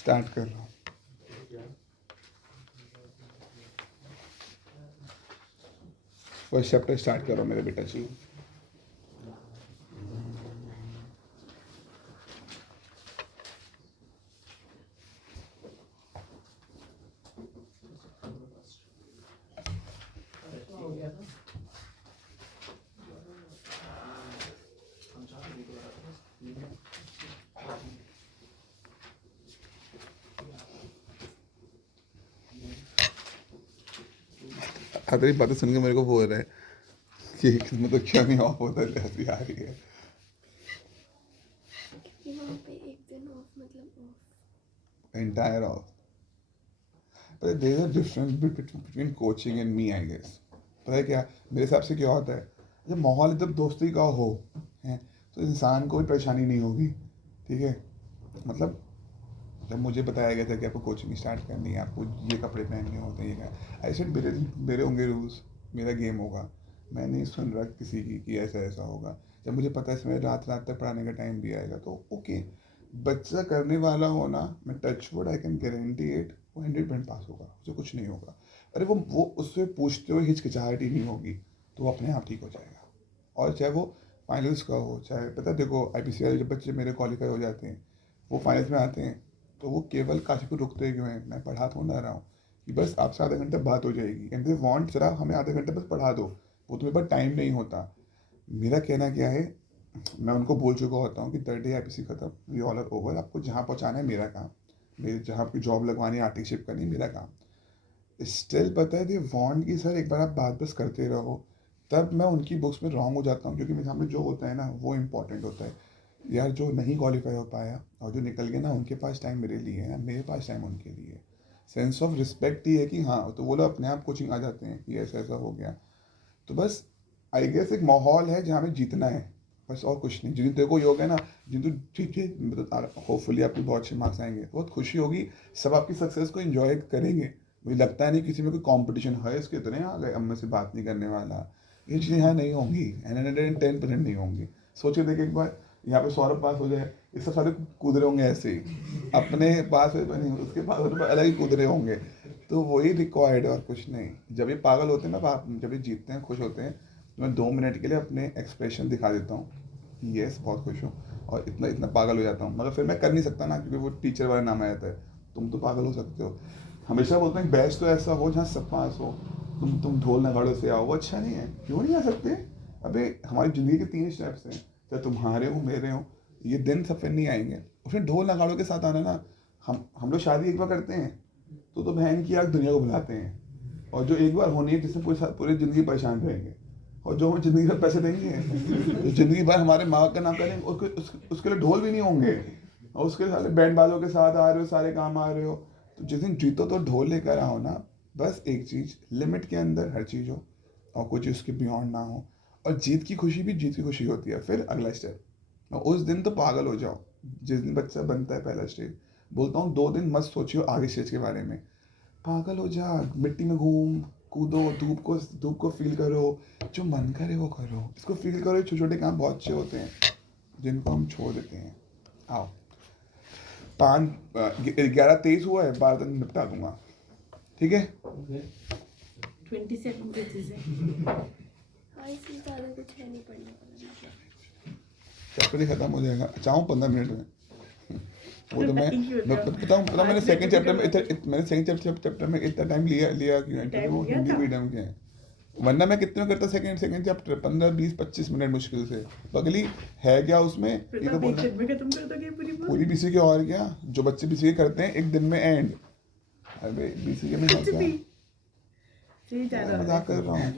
Start कर रहा हूँ। फर्स्ट चैप्टर स्टार्ट करो मेरे बेटा जी। तेरी बातें सुन के मेरे को बोल रहा है कि किस्मत तो क्या नहीं ऑफ होता, हंसी आ रही है। कि वहाँ पे एक दिन ऑफ मतलब of entire of. But there is a difference between coaching and me, I guess. पता है क्या मेरे हिसाब से क्या होता है, जब माहौल एकदम दोस्ती का हो है तो इंसान को कोई परेशानी नहीं होगी, ठीक है। मतलब जब मुझे बताया गया था कि आपको कोचिंग स्टार्ट करनी है, आपको ये कपड़े पहनने होते हैं, ये आई सेड मेरे मेरे होंगे रूल्स, मेरा गेम होगा। मैं नहीं सुन रहा किसी की कि ऐसा ऐसा होगा। जब मुझे पता है इसमें रात रात तक पढ़ाने का टाइम भी आएगा तो ओके, बच्चा करने वाला होना, मैं touch would I can guarantee it, वो 100% पास होगा, उसे कुछ नहीं होगा। अरे वो उससे पूछते हुए हिचकिचाहट ही नहीं होगी, तो वो अपने आप ठीक हो जाएगा। और चाहे वो फाइनल्स का हो, चाहे पता देखो IPC वाले जब बच्चे मेरे क्वालिफाई हो जाते हैं, वो फाइनल्स में आते हैं, तो वो केवल काशी को रुकते क्यों हैं, मैं पढ़ा थोड़ा रहा हूँ कि बस आपसे आधा घंटा बात हो जाएगी, एंड दे वांट जरा हमें आधे घंटे बस पढ़ा दो, वो तुम्हें पास टाइम नहीं होता। मेरा कहना क्या है, मैं उनको बोल चुका होता हूँ कि 3rd डे IPC खत्म, वी ऑल आर ओवर, आपको जहाँ पहुँचाना है मेरा काम, मेरे जहाँ आपकी जॉब लगवानी है, आर्टिकशिप करनी है, मेरा काम। स्टिल पता है दे वांट कि सर एक बार आप बात बस करते रहो। तब मैं उनकी बुक्स में रॉन्ग हो जाता हूँ, क्योंकि मेरे सामने जो होता है ना वो इम्पोर्टेंट होता है। यार जो नहीं क्वालिफाई हो पाया और जो निकल गया ना, उनके पास टाइम मेरे लिए है ना, मेरे पास टाइम उनके लिए। सेंस ऑफ रिस्पेक्ट ही है कि हाँ, तो वो लोग अपने आप कोचिंग आ जाते हैं कि ऐसा ऐसा हो गया। तो बस आई गेस एक माहौल है जहाँ हमें जीतना है, बस और कुछ नहीं। जिन तेरे को योग है ना, जिन तो ठीक है, मतलब होपफुली आपके बहुत अच्छे मार्क्स आएंगे, बहुत खुशी होगी, सब आपकी सक्सेस को एंजॉय करेंगे। मुझे लगता है नहीं किसी में कोई कंपटीशन है, इसके इतने आ गए अब मैं से बात नहीं करने वाला, ये चीज़ें यहाँ नहीं होंगी, 110% नहीं होंगी। सोचे देखे एक बार यहाँ पे सौरभ पास हो जाए, ये सब सारे कूद रहे होंगे ऐसे ही, अपने पास है तो नहीं, उसके पास होने पर अलग ही कूद रहे होंगे। तो वही रिक्वायर्ड है और कुछ नहीं। जब ये पागल होते हैं ना, जब ये जीतते हैं, खुश होते हैं, तो मैं 2 मिनट के लिए अपने एक्सप्रेशन दिखा देता हूँ कि यस बहुत खुश हूँ, और इतना इतना पागल हो जाता हूँ। मगर फिर मैं कर नहीं सकता ना, क्योंकि वो टीचर वाला नाम आ जाता है, तुम तो पागल हो सकते हो। हमेशा बोलते हैं बैच तो ऐसा हो जहाँ सब पास हो, तुम ढोल नगाड़ों से आओ, वो अच्छा नहीं है। क्यों नहीं आ सकते? अबे हमारी ज़िंदगी के 3 स्टेप्स हैं, चाहे तुम्हारे हो मेरे हो, ये दिन सब फिर नहीं आएंगे। और फिर ढोल नगाड़ों के साथ आना ना, हम लोग शादी एक बार करते हैं तो बहन की आग दुनिया को बुलाते हैं, और जो एक बार होनी है जिससे पूरी ज़िंदगी परेशान रहेंगे, और जो हम ज़िंदगी भर पैसे देंगे, तो ज़िंदगी भर हमारे माँ का नाम करेंगे, उसके लिए ढोल भी नहीं होंगे, और उसके सारे बैंड बाजों के साथ आ रहे हो, सारे काम आ रहे हो। तो जिस दिन जीतो तो ढोल लेकर आओ ना। बस एक चीज़, लिमिट के अंदर हर चीज़ हो, और कुछ उसके बियॉन्ड ना हो। और जीत की खुशी भी जीत की खुशी होती है। फिर अगला स्टेप, और उस दिन तो पागल हो जाओ जिस दिन बच्चा बनता है पहला स्टेज। बोलता हूँ 2 दिन मत सोचियो आगे स्टेज के बारे में, पागल हो जा, मिट्टी में घूम कूदो, धूप को फील करो, जो मन करे वो करो, इसको फील करो। छोटे छोटे काम बहुत अच्छे होते हैं जिनको हम छोड़ देते हैं। आओ 11:23 हुआ है, 12 तक निपटा दूंगा, ठीक है। 27 पेजेस है। हाँ, इसमें ज़्यादा कुछ है नहीं पढ़ने वाला। चैप्टर ही खत्म हो जाएगा, चाहूँ 15 मिनट में। वो तो मैं बताऊँ, पता मैंने सेकंड चैप्टर में इतना टाइम लिया क्यों है, क्योंकि वो हिंदी मीडियम के हैं। वरना मैं कितने में करता सेकंड चैप्टर, 15-20-25 मिनट मुश्किल से। बगली है क्या उसमें, ये तो बोल पूरी BCK, और क्या जो बच्चे BCK करते हैं एक दिन में एंड। अबे BCK में है क्या, मजाक कर रहा हूँ।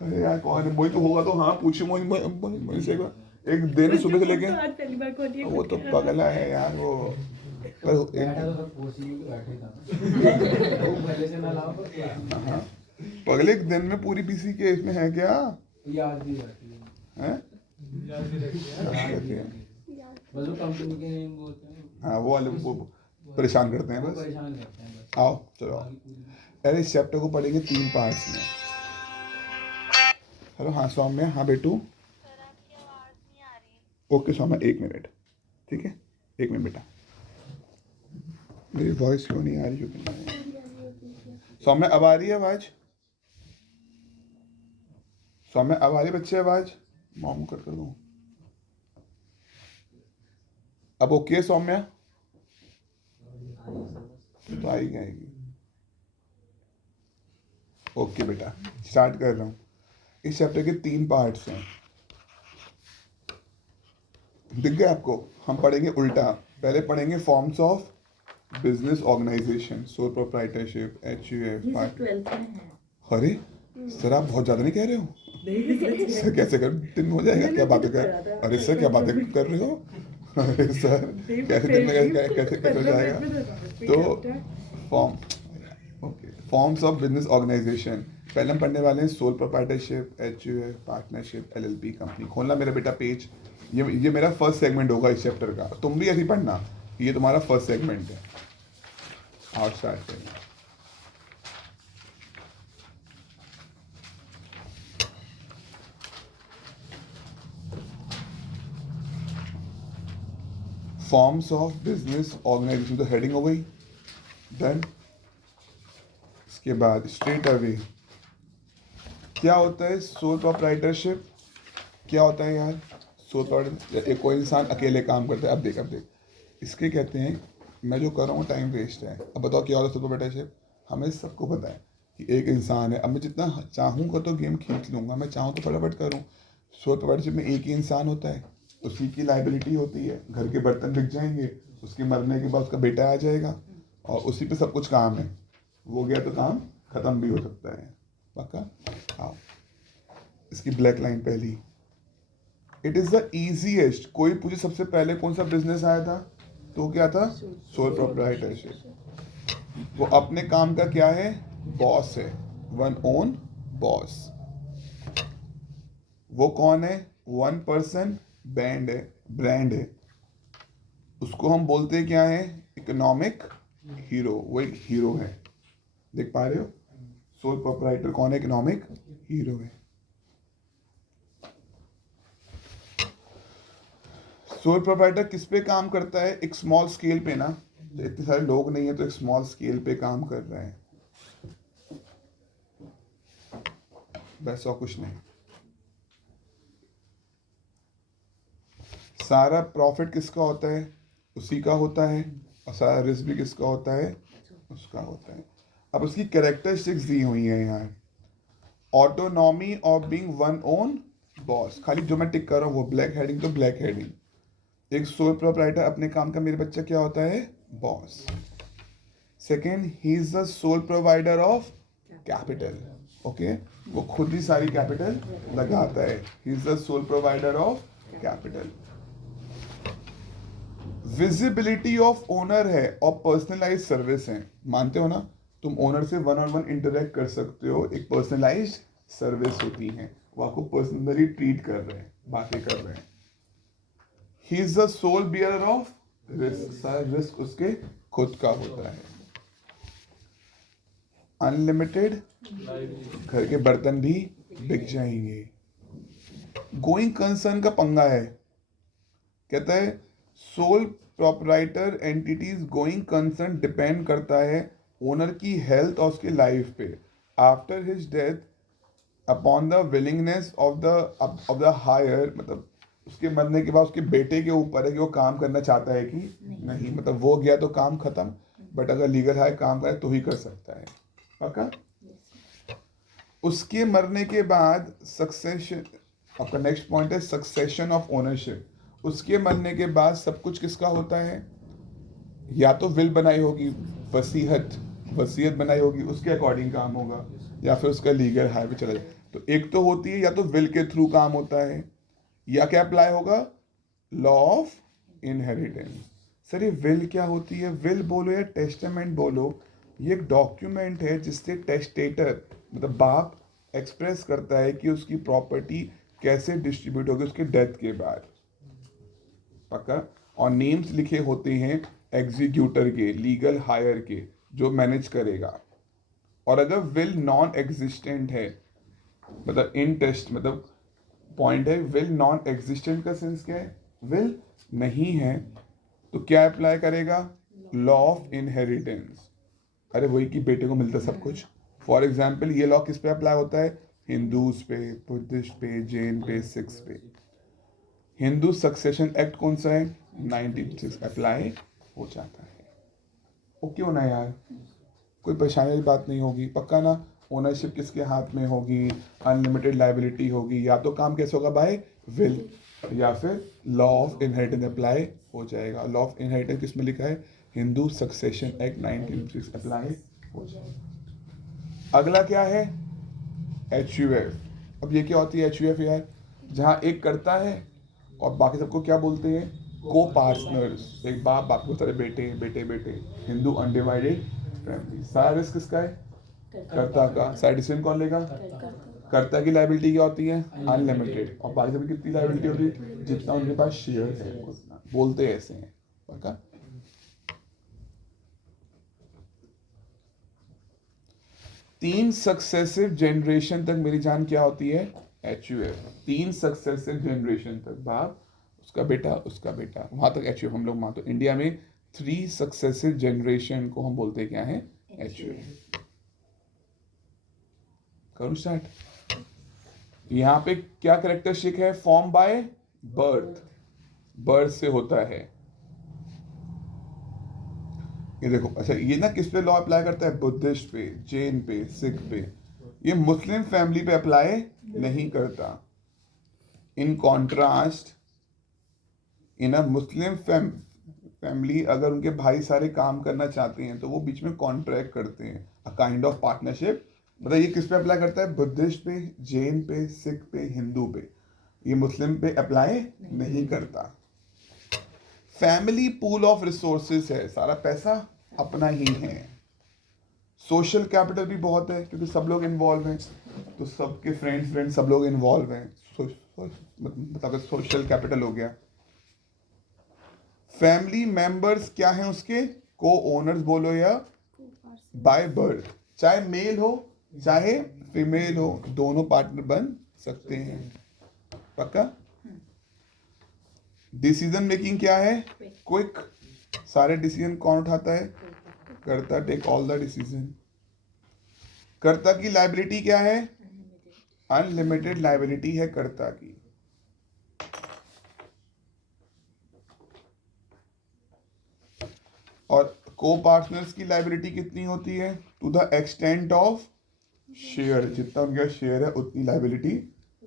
अरे यार कौन है, वही तो होगा तो हाँ पूछो मुझसे एक दिन सुबह से लेके, वो तो पगला है यार वो। पर हाँ, पगले एक दिन में पूरी BCK इसमें है क्या, याद भी रहती है, हैं? याद भी रहती है, बस वो कंपनी के नेम बोलते हैं। हाँ वो वाले वो परेशान करते हैं बस। परेशान करते हैं बस। आओ चलो, अरे इस चैप्टर को पढ़ेंगे 3 पार्ट्स में। हेलो, हाँ सौम्या, हाँ बेटू, ओके सौम्या 1 मिनट, ठीक है 1 मिनट बेटा। मेरी वॉइस क्यों नहीं आ रही? क्यों नहीं आ रही? सौम्य अब आ रही है आवाज? सौम्य अब आ रही है बच्चे आवाज? मॉम कर दूं? अब ओके है सौम्या? तो आएगी आएगी। ओके बेटा, स्टार्ट कर रहा हूँ। इस चैप्टर के 3 पार्ट्स हैं, दिख गए आपको? हम पढ़ेंगे उल्टा। पहले पढ़ेंगे forms of business organization, sole proprietorship, HUF। अरे सर आप बहुत ज़्यादा नहीं कह रहे हो? सर कैसे कर दिन हो जाएगा? क्या बातें कर? अरे सर क्या बातें कर रहे हो? अरे सर कैसे दिन में कैसे हो जाएगा? तो फॉर्म्स ऑफ बिजनेस ऑर्गेनाइजेशन पहले हम पढ़ने वाले हैं soul proprietorship, HUF, partnership, LLP, company. खोलना मेरा बेटा पेज। ये मेरा फर्स्ट सेगमेंट होगा इस चैप्टर का। तुम भी ऐसे ही पढ़ना, ये तुम्हारा फर्स्ट सेगमेंट है। आओ स्टार्ट करें। फॉर्म्स ऑफ बिजनेस ऑर्गेनाइजेशन, तो हेडिंग हो गई, डन। इसके बाद स्ट्रेट अवे क्या होता है सोल प्रोप्राइटरशिप? क्या होता है यार सोल प्रोप्राइटर? कोई इंसान अकेले काम करता है। अब देख इसके कहते हैं, मैं जो कर रहा हूँ टाइम वेस्ट है। अब बताओ क्या होता है सोल प्रोप्राइटरशिप? हमें सबको पता है कि एक इंसान है। अब मैं जितना चाहूँगा तो गेम खींच लूँगा, मैं चाहूँ तो फटाफट करूँ। सोल प्रोप्राइटरशिप में एक ही इंसान होता है, उसी की लाइबिलिटी होती है। घर के बर्तन बिक जाएंगे, उसके मरने के बाद उसका बेटा आ जाएगा और उसी पे सब कुछ काम है। वो गया तो काम खत्म भी हो सकता है। पक्का? आओ इसकी ब्लैक लाइन पहली, इट इज द इजीएस्ट। कोई पूछे सबसे पहले कौन सा बिजनेस आया था, तो क्या था? Sole proprietorship. वो अपने काम का क्या है? बॉस है, वन ओन बॉस। वो कौन है? 1 पर्सन ब्रांड है। उसको हम बोलते हैं क्या है? Economic hero. वो एक हीरो है, देख पा रहे हो? सोल प्रोप्राइटर कौन है? इकोनॉमिक हीरो है। सोल प्रोप्राइटर किस पे काम करता है? एक स्मॉल स्केल पे ना, तो इतने सारे लोग नहीं है तो एक स्मॉल स्केल पे काम कर रहे हैं, बस और कुछ नहीं। सारा प्रॉफिट किसका होता है? उसी का होता है। और सारा रिस्क भी किसका होता है? उसका होता है। अब उसकी कैरेक्टरिस्टिक्स दी हुई है यहाँ। Autonomy of being one own boss, खाली जो मैं टिक कर रहा हूँ वो ब्लैक हेडिंग, तो ब्लैक हेडिंग। एक सोल प्रोप्राइटर अपने काम का मेरे बच्चा क्या होता है? Boss. Second, he is the sole provider of capital. Okay, वो खुद ही सारी कैपिटल लगाता है। He is the sole provider of capital. Visibility of owner है और पर्सनलाइज सर्विस है। मानते हो ना? तुम ओनर से 1-on-1 इंटरेक्ट कर सकते हो, एक पर्सनलाइज सर्विस होती है। वो आपको पर्सनली ट्रीट कर रहे हैं, बातें कर रहे हैं। He is the sole bearer of risk, सारा रिस्क उसके खुद का होता है। अनलिमिटेड, घर के बर्तन भी बिक जाएंगे। गोइंग कंसर्न का पंगा है, कहता है sole proprietor entities going concern depend करता है ओनर की हेल्थ और उसकी लाइफ पे after his death upon the willingness of the heir. मतलब उसके मरने के बाद उसके बेटे के ऊपर है कि वो काम करना चाहता है कि नहीं। मतलब वो गया तो काम खत्म, बट अगर लीगल हायर काम करे तो ही कर सकता है। पक्का? उसके मरने के बाद सक्सेशन, आपका नेक्स्ट पॉइंट है सक्सेशन ऑफ ओनरशिप। उसके मरने के बाद सब कुछ किसका होता है? या तो विल बनाई होगी, वसीयत बनाई होगी, उसके अकॉर्डिंग काम होगा, या फिर उसका लीगल हायर पे चला जाए। तो एक तो होती है या तो विल के थ्रू काम होता है, या क्या अप्लाई होगा? Law of inheritance. सर ये विल क्या होती है? विल बोलो या टेस्टामेंट बोलो, ये एक डॉक्यूमेंट है जिससे टेस्टेटर मतलब बाप एक्सप्रेस करता है कि उसकी प्रॉपर्टी कैसे डिस्ट्रीब्यूट होगी उसके डेथ के बाद। पक्का? और नेम्स लिखे होते हैं एग्जीक्यूटर के, लीगल हायर के, जो मैनेज करेगा। और अगर विल नॉन एग्जिस्टेंट है, मतलब इन टेस्ट, मतलब पॉइंट है विल नॉन एग्जिस्टेंट का सेंस क्या है? विल नहीं है तो क्या अप्लाई करेगा? लॉ ऑफ इनहेरिटेंस, अरे वही कि बेटे को मिलता सब कुछ। फॉर एग्जाम्पल ये लॉ किस पे अप्लाई होता है? हिंदूज पे, बुद्धिस्ट पे, जैन पे, सिख्स पे। हिंदू सक्सेशन एक्ट कौन सा है? 1906 अप्लाई हो जाता है। ओके हो ना यार, कोई परेशानी वाली बात नहीं होगी, पक्का ना? ओनरशिप किसके हाथ में होगी? अनलिमिटेड लाइबिलिटी होगी, या तो काम कैसे होगा? बाय विल, या फिर लॉ ऑफ इनहेरिटेंस अप्लाई हो जाएगा। लॉ ऑफ इनहेरिटेंस किस में लिखा है? हिंदू सक्सेशन एक्ट 1906 अप्लाई हो जाएगा। अगला क्या है? HUF। अब ये क्या होती है HUF यार? जहाँ एक करता है और बाकी सबको क्या बोलते हैं? को पार्टनर्स। एक बाप, बाप के सारे बेटे, बेटे बेटे, हिंदू अनडिवाइडेड फैमिली। सारा रिस्क किसका है? कर्ता का। सारा डिसीजन कौन लेगा? कर्ता की लाइबिलिटी क्या होती है? अनलिमिटेड। और बाकी सबकी कितनी लाइबिलिटी होती है? जितना उनके पास शेयर है उतना। बोलते ऐसे हैं, पक्का? तीन सक्सेसिव जनरेशन तक मेरी जान क्या होती है? HUF। 3 सक्सेसिव जनरेशन तक, बाप, उसका बेटा, उसका बेटा, वहां तक HUF हम लोग मानते हैं। इंडिया में 3 सक्सेसिव जनरेशन को हम बोलते हैं क्या है? HUF। करूं स्टार्ट? यहाँ पे क्या करेक्टरिस्टिक है? फॉर्म बाय बर्थ, बर्थ से होता है। ये देखो, अच्छा ये ना किस पे लॉ अप्लाई करता है? बुद्धिस्ट पे, जैन पे, सिख पे। ये मुस्लिम फैमिली पे अप्लाई नहीं करता। In contrast, in a Muslim family अगर उनके भाई सारे काम करना चाहते हैं तो वो बीच में कॉन्ट्रैक्ट करते हैं, अ काइंड ऑफ पार्टनरशिप। मतलब ये किस पे अप्लाई करता है? बुद्धिस्ट पे, जैन पे, सिख पे, हिंदू पे। ये मुस्लिम पे अप्लाई नहीं करता। फैमिली पूल ऑफ रिसोर्सेज है, सारा पैसा अपना ही है। सोशल कैपिटल भी बहुत है क्योंकि सब लोग इन्वॉल्व हैं, तो सबके फ्रेंड्स सब लोग इन्वॉल्व हैं, मतलब सोशल कैपिटल हो गया। फैमिली मेंबर्स क्या हैं उसके? को ओनर्स बोलो या बाय बर्थ, चाहे मेल हो चाहे फीमेल हो, दोनों पार्टनर बन सकते हैं, पक्का? डिसीजन मेकिंग क्या है? क्विक। सारे डिसीजन कौन उठाता है? Karta. Take all the decision. Karta की लाइबिलिटी क्या है? अनलिमिटेड लाइबिलिटी है कर्ता की। और को पार्टनर्स की लाइबिलिटी कितनी होती है? To the extent of share, जितना उनका शेयर है उतनी लाइबिलिटी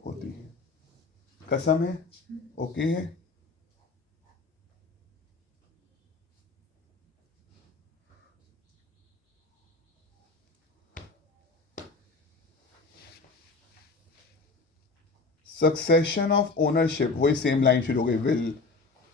होती है। कसम है? ओके है? सक्सेशन ऑफ ओनरशिप, वही सेम लाइन शुरू हो गई। विल,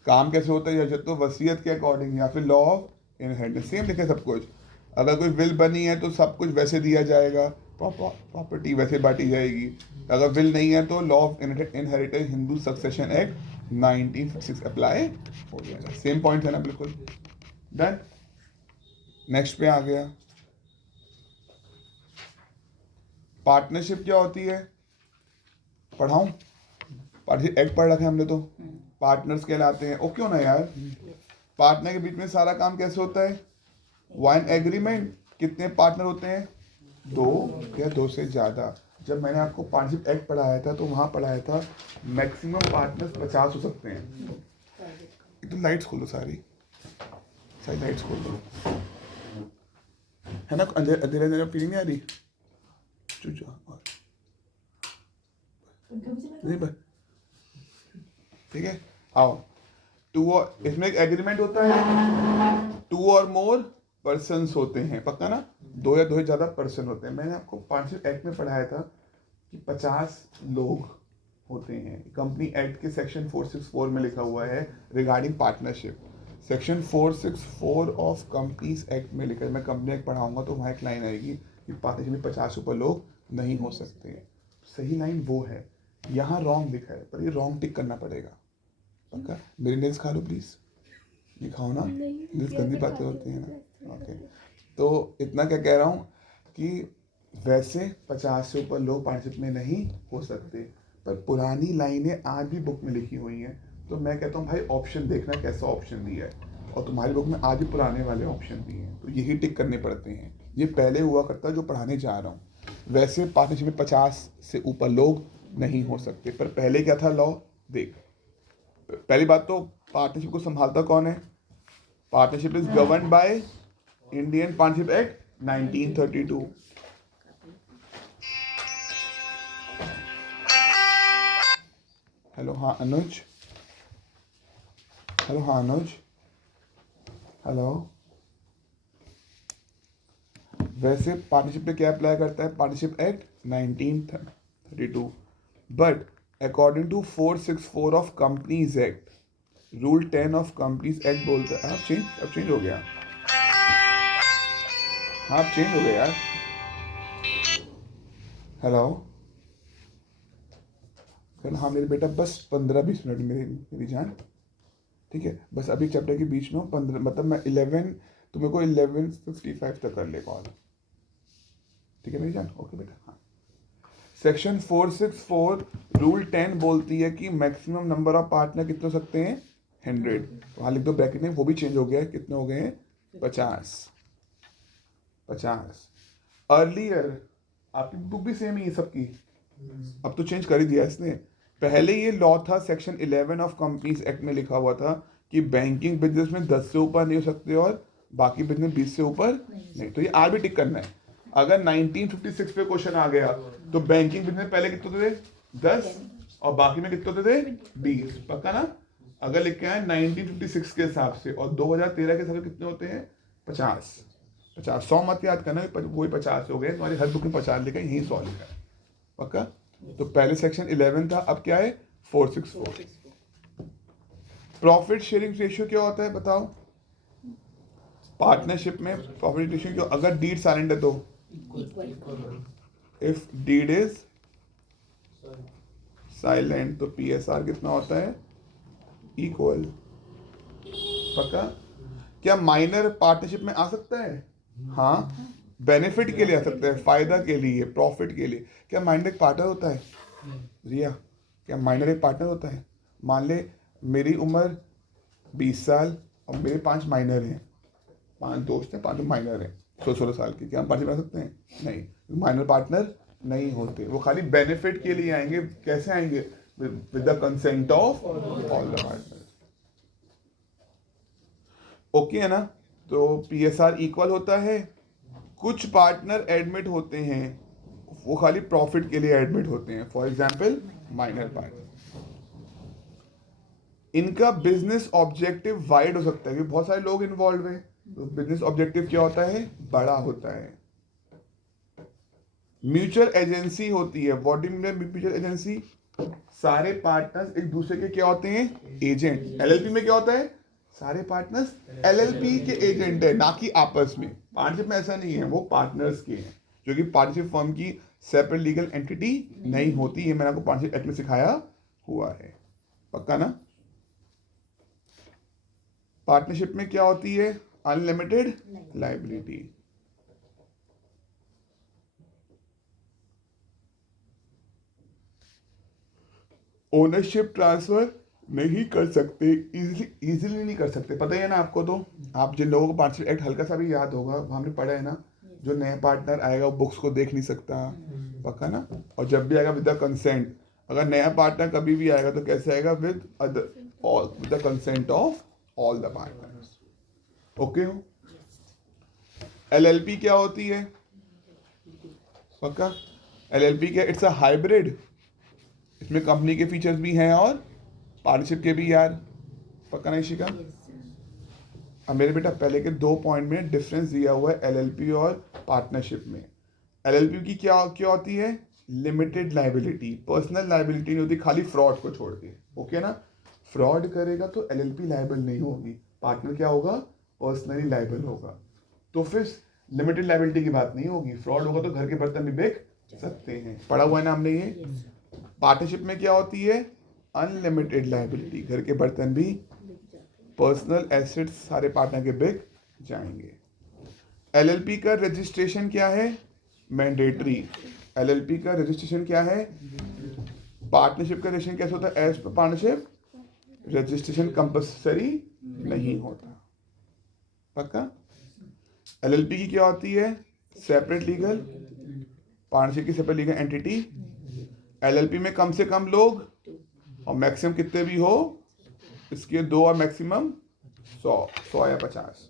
काम कैसे होता है? या तो वसीयत के अकॉर्डिंग या फिर लॉ ऑफ इनहेरिटेंस, सेम लिखे सब कुछ। अगर कोई विल बनी है तो सब कुछ वैसे दिया जाएगा, प्रॉपर्टी वैसे बांटी जाएगी। अगर विल नहीं है तो law of inheritance Hindu succession act 1956 apply हो जाएगा। सेम पॉइंट है ना? बिल्कुल डन। नेक्स्ट पे आ गया। पार्टनरशिप क्या होती है? पढ़ाऊं? पार्टनरशिप एक्ट पढ़ रखा है हमने तो। पार्टनर्स कहलाते हैं, ओके हो ना यार? पार्टनर के बीच में सारा काम कैसे होता है? One agreement. कितने पार्टनर होते हैं? 2 या 2 से ज़्यादा। जब मैंने आपको पार्टनरशिप एक्ट पढ़ाया था तो वहाँ पढ़ाया था मैक्सिमम पार्टनर्स 50 हो सकते हैं। तो लाइट्स खोलो, सारी लाइट्स खोल दो, है ना? अंधेरा अंधेरा फीलिंग नहीं आ रही? चुप जाओ और नहीं बस, ठीक है? आओ। इसमें एक एग्रीमेंट होता है, 2 और मोर पर्सन्स होते हैं, पक्का ना? 2 या 2 से ज़्यादा पर्सन होते हैं। मैंने आपको पार्टनरशिप एक्ट में पढ़ाया था कि 50 लोग होते हैं। कंपनी एक्ट के सेक्शन 464 में लिखा हुआ है regarding partnership. Section 464 of companies act में लिखा है। मैं कंपनी एक्ट पढ़ाऊंगा तो वहाँ एक लाइन आएगी कि पार्टनरशिप में 50 ऊपर लोग नहीं हो सकते। सही लाइन वो है। यहाँ रॉन्ग दिखा है, पर ये रॉन्ग टिक करना पड़ेगा, पक्का? मेरी नेल्स खा लो प्लीज़, ये खाओ ना, नेल्स गंदी बातें होती हैं ना। ओके, तो इतना क्या कह रहा हूँ कि वैसे 50 से ऊपर लोग पार्टनरशिप में नहीं हो सकते, पर पुरानी लाइनें आज भी बुक में लिखी हुई हैं। तो मैं कहता हूँ भाई ऑप्शन देखना कैसा ऑप्शन दिया है। और तुम्हारी बुक में आज भी पुराने वाले ऑप्शन भी हैं, तो यही टिक करने पड़ते हैं। ये पहले हुआ करता जो पढ़ाने जा रहा हूँ। वैसे पार्टनरशिप में 50 से ऊपर लोग नहीं हो सकते, पर पहले क्या था लॉ देख। पहली बात तो पार्टनरशिप को संभालता कौन है? Partnership is govern by Indian partnership act 1932। Hello हाँ अनुज, हेलो हाँ अनुज, हेलो। वैसे पार्टनरशिप पे क्या अप्लाई करता है? Partnership act 1932, but according to 464 of companies act, rule 10 of companies act बोलता है। अब चेंज हो गया। हाँ अब चेंज हो गया यार। हेलो हाँ मेरे बेटा, बस 15-20 मिनट मेरी जान, ठीक है? बस अभी चैप्टर के बीच में 15, मतलब मैं 11, तो मेरे को 11:55 तक कर ले कॉल, ठीक है मेरी जान? ओके बेटा। हाँ, सेक्शन 464 रूल 10 बोलती है कि मैक्सिमम नंबर ऑफ पार्टनर कितने हो सकते हैं? 100। वहाँ लिख दो ब्रैकेट में, वो भी चेंज हो गया है। कितने हो गए हैं? 50। अर्लियर आपकी बुक भी सेम ही है सबकी, अब तो चेंज कर ही दिया इसने। पहले ये लॉ था सेक्शन 11 ऑफ कंपनीज एक्ट में लिखा हुआ था कि बैंकिंग बिजनेस में 10 से ऊपर नहीं हो सकते और बाकी बिजनेस 20 से ऊपर नहीं। तो ये आर भी टिक करना है। अगर 1956 पे क्वेश्चन आ गया तो बैंकिंग बिजनेस पहले कितने थे? 10 और बाकी में कितने थे? 20। पक्का ना? अगर लिख के आए 1956 के हिसाब से और 2013 के हिसाब से कितने होते हैं? 50। 100 मत याद करना, वही 50 हो गए। तुम्हारी हर बुक में 50 लिखा है, यही 100 लिखा है। पक्का? तो पहले सेक्शन 11 था, अब क्या है? 464। प्रॉफिट शेयरिंग रेशियो क्या होता है बताओ? पार्टनरशिप में प्रॉफिट रेशियो क्यों? अगर डीड साइलेंट है तो इफ डीड इज साइलेंट तो PSR कितना होता है? इक्वल। पक्का? क्या माइनर पार्टनरशिप में आ सकता है? हाँ, बेनिफिट के लिए आ सकता है, फायदा के लिए, प्रॉफिट के लिए। क्या माइनर एक पार्टनर होता है? रिया, क्या माइनर एक पार्टनर होता है? मान ले मेरी उम्र 20 साल और मेरे 5 माइनर हैं, 5 दोस्त हैं, 5 माइनर हैं 16 साल के। क्या हम पार्टनर बना सकते हैं? नहीं, माइनर पार्टनर नहीं होते। वो खाली बेनिफिट के लिए आएंगे। कैसे आएंगे? With the consent of all the partner. Okay है ना? तो PSR इक्वल होता है। कुछ पार्टनर एडमिट होते हैं, वो खाली प्रॉफिट के लिए एडमिट होते हैं। फॉर एग्जाम्पल माइनर पार्टनर, इनका बिजनेस ऑब्जेक्टिव वाइड हो सकता है क्योंकि बहुत सारे लोग इन्वॉल्व हैं। तो बिजनेस ऑब्जेक्टिव क्या होता है? बड़ा होता है। म्यूचुअल एजेंसी होती है। What do you mean mutual agency? सारे पार्टनर्स एक दूसरे के क्या होते हैं? एजेंट। LLP में क्या होता है? सारे पार्टनर्स LLP के एजेंट है, ना कि आपस में। पार्टनरशिप में ऐसा नहीं है, वो पार्टनर्स के हैं, जो कि पार्टनरशिप फर्म की सेपरेट लीगल एंटिटी नहीं होती है। मैंने आपको पार्टनरशिप एक्ट में सिखाया हुआ है। पक्का ना? पार्टनरशिप में क्या होती है? Unlimited liability. ओनरशिप ट्रांसफर नहीं कर सकते, इजीली नहीं कर सकते। पता ही है ना आपको। तो आप जिन लोगों को पार्टनरशिप एक्ट हल्का सा भी याद होगा, हमने पढ़ा है ना, जो नया पार्टनर आएगा वो बुक्स को देख नहीं सकता। पक्का ना? और जब भी आएगा विद द कंसेंट। अगर नया पार्टनर कभी भी आएगा तो कैसे आएगा? With the consent of all the partners. Okay हो? LLP क्या होती है? पक्का? LLP क्या? It's a hybrid. इसमें कंपनी के फीचर्स भी हैं और पार्टनरशिप के भी यार। पक्का नहीं शिका? अब मेरे बेटा पहले के 2 पॉइंट में डिफरेंस दिया हुआ है LLP और पार्टनरशिप में। LLP की क्या होती है? लिमिटेड लायबिलिटी, पर्सनल लायबिलिटी नहीं होती, खाली फ्रॉड को छोड़ के। ओके ना? फ्रॉड करेगा तो LLP लायबल नहीं होगी, पार्टनर क्या होगा? पर्सनली लायबल होगा। तो फिर लिमिटेड लायबिलिटी की बात नहीं होगी। फ्रॉड होगा तो घर के बर्तन भी बिक सकते हैं। पढ़ा हुआ है ना हमने ये? पार्टनरशिप में क्या होती है? अनलिमिटेड लायबिलिटी, घर के बर्तन भी, पर्सनल एसेट्स सारे पार्टनर के बिक जाएंगे। LLP का रजिस्ट्रेशन क्या है? मैंडेटरी। LLP का रजिस्ट्रेशन क्या है? पार्टनरशिप का रजिस्ट्रेशन कैसे होता है? As per partnership registration compulsory नहीं होता। पक्का? एलएलपी की क्या होती है? सेपरेट लीगल पार्टनरशिप की सेपरेट लीगल एंटिटी। एलएलपी में कम से कम लोग और मैक्सिमम कितने भी हो, इसके 2 और मैक्सिमम 100 या 50।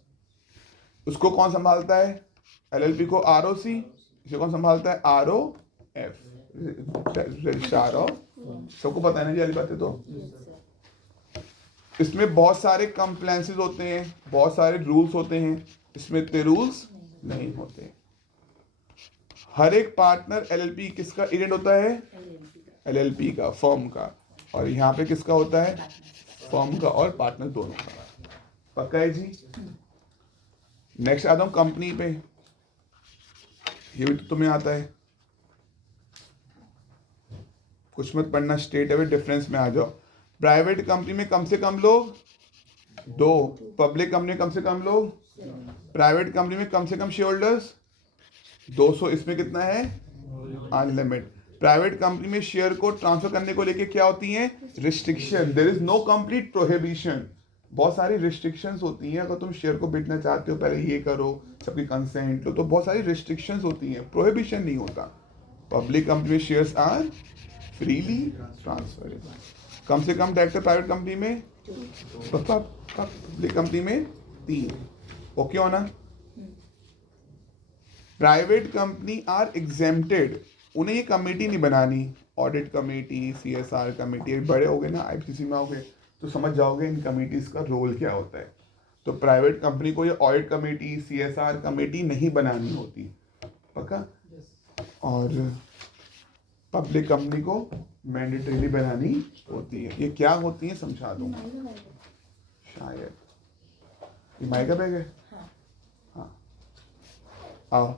उसको कौन संभालता है? एलएलपी को आरओसी, इसे कौन संभालता है? आरओएफ, रजिस्ट्रार ऑफ। सबको पता है ना जी वाली बातें तो। इसमें बहुत सारे कंप्लायंसेस होते हैं, बहुत सारे रूल्स होते हैं, इसमें इतने रूल्स नहीं होते। हर एक पार्टनर एलएलपी किसका एजेंट होता है? एलएलपी का, फर्म का। और यहाँ पे किसका होता है? फर्म का और पार्टनर दोनों का। पक्का है जी? नेक्स्ट आता हूँ कंपनी पे। ये भी तो तुम्हें आता है, कुछ मत पढ़ना, स्टेट अवे डिफरेंस में आ जाओ। प्राइवेट कंपनी में कम से कम लोग 2, पब्लिक कंपनी में कम से कम लोग, प्राइवेट कंपनी में कम से कम शेयर होल्डर्स 200। इसमें कितना है? अनलिमिटेड। प्राइवेट कंपनी में शेयर को ट्रांसफर करने को लेके क्या होती हैं? Restriction. There is no complete prohibition. बहुत सारी रिस्ट्रिक्शंस होती हैं। अगर तुम शेयर को बेचना चाहते हो, पहले ये करो, सबकी कंसेंट लो, तो बहुत सारी रिस्ट्रिक्शंस होती हैं, प्रोहिबिशन नहीं होता। पब्लिक कंपनी में शेयर्स आर फ्रीली ट्रांसफरेबल। कम से कम डायरेक्टर प्राइवेट कंपनी में, पब्लिक कंपनी में 3। ओके हो ना? Private company are exempted. उन्हें ये कमेटी नहीं बनानी, ऑडिट कमेटी, सीएसआर कमेटी। बड़े हो गए ना, आईपीसी में हो गए तो समझ जाओगे इन कमेटीज का रोल क्या होता है। तो प्राइवेट कंपनी को ये ऑडिट कमेटी, सीएसआर कमेटी नहीं बनानी होती, पक्का? और पब्लिक कंपनी को मैंडेटरीली बनानी होती है। ये क्या होती है समझा दूंगा शायद। ये माइक का बैग है? हाँ। आओ।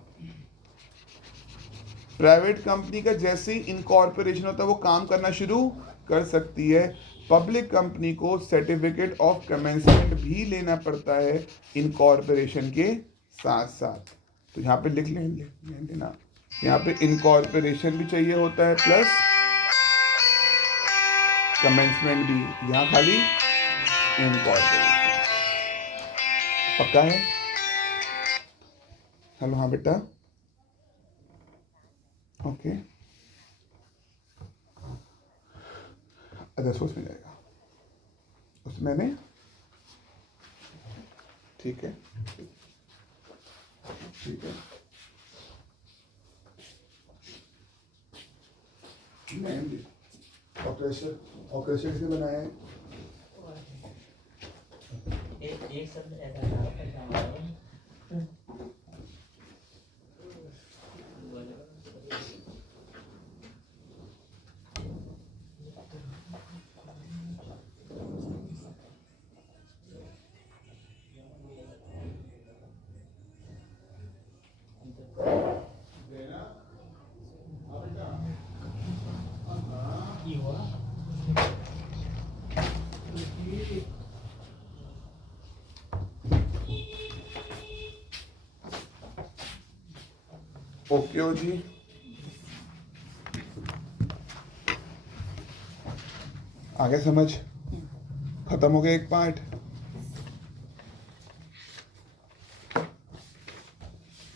प्राइवेट कंपनी का जैसे ही इनकॉर्पोरेशन होता है वो काम करना शुरू कर सकती है। पब्लिक कंपनी को सर्टिफिकेट ऑफ कमेंसमेंट भी लेना पड़ता है इनकॉर्पोरेशन के साथ साथ। तो यहाँ पे लिख लेना, यहाँ पे इनकॉर्पोरेशन भी चाहिए होता है प्लस कमेंसमेंट भी। यहाँ खाली इनकॉर्पोरेशन। पक्का है? हेलो, हाँ बेटा, ओके। अच्छा, सोच में जाएगा उसमें मैंने, ठीक है, ठीक है। ऑपरेशन किसने बनाया है? एक शब्द ऐसा था। ओके हो जी। आगे समझ? खत्म हो गया एक पार्ट।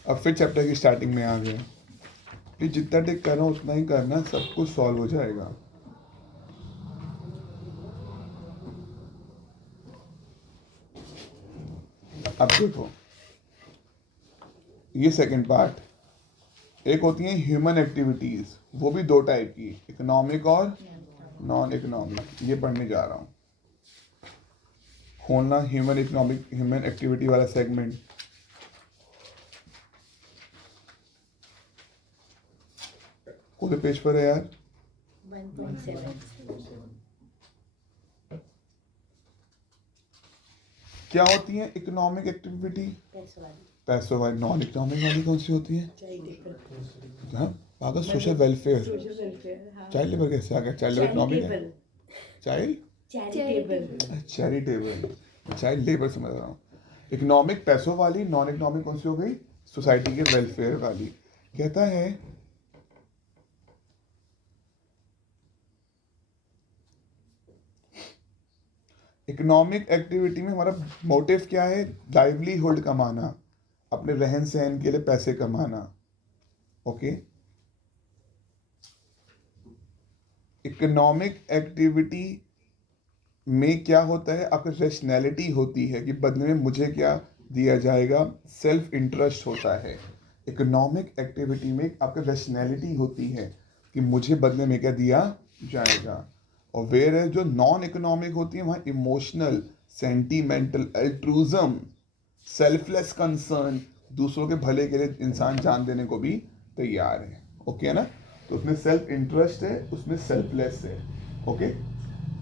अब फिर चैप्टर की स्टार्टिंग में आ गए। प्लीज जितना टेक करना उतना ही करना, सब कुछ सॉल्व हो जाएगा। अब देखो, ये सेकंड पार्ट। एक होती है ह्यूमन एक्टिविटीज, वो भी 2 टाइप की, इकोनॉमिक और नॉन इकोनॉमिक। ये पढ़ने जा रहा हूँ। खोलना ह्यूमन इकोनॉमिक, ह्यूमन एक्टिविटी वाला सेगमेंट। कौन से पेज पर है यार? 1.7। क्या होती है इकोनॉमिक एक्टिविटी? पैसों वाली। नॉन इकोनॉमिक वाली कौन सी होती है? हाँ, पागल, सोशल वेलफेयर। चाइल्ड लेबर कैसे आ गया? चाइल्ड लेबर इकोनॉमिक है? चाइल्ड चैरिटेबल, चाइल्ड लेबर समझ रहा हूँ। इकोनॉमिक पैसों वाली, नॉन इकोनॉमिक कौन सी हो गई? सोसाइटी के वेलफेयर वाली। कहता है इकोनॉमिक एक्टिविटी में हमारा मोटिव क्या है? लाइवलीहुड कमाना, अपने रहन सहन के लिए पैसे कमाना। ओके, इकोनॉमिक एक्टिविटी में क्या होता है? आपकी रेशनैलिटी होती है कि बदले में मुझे क्या दिया जाएगा, सेल्फ इंटरेस्ट होता है। इकोनॉमिक एक्टिविटी में आपकी रेशनैलिटी होती है कि मुझे बदले में क्या दिया जाएगा। और वेयर है जो नॉन इकोनॉमिक होती है, वहाँ इमोशनल, सेंटीमेंटल, अल्ट्रूजम, सेल्फलेस कंसर्न, दूसरों के भले के लिए इंसान जान देने को भी तैयार है। ओके है ना? तो उसमें सेल्फ इंटरेस्ट है, उसमें सेल्फलेस है। ओके,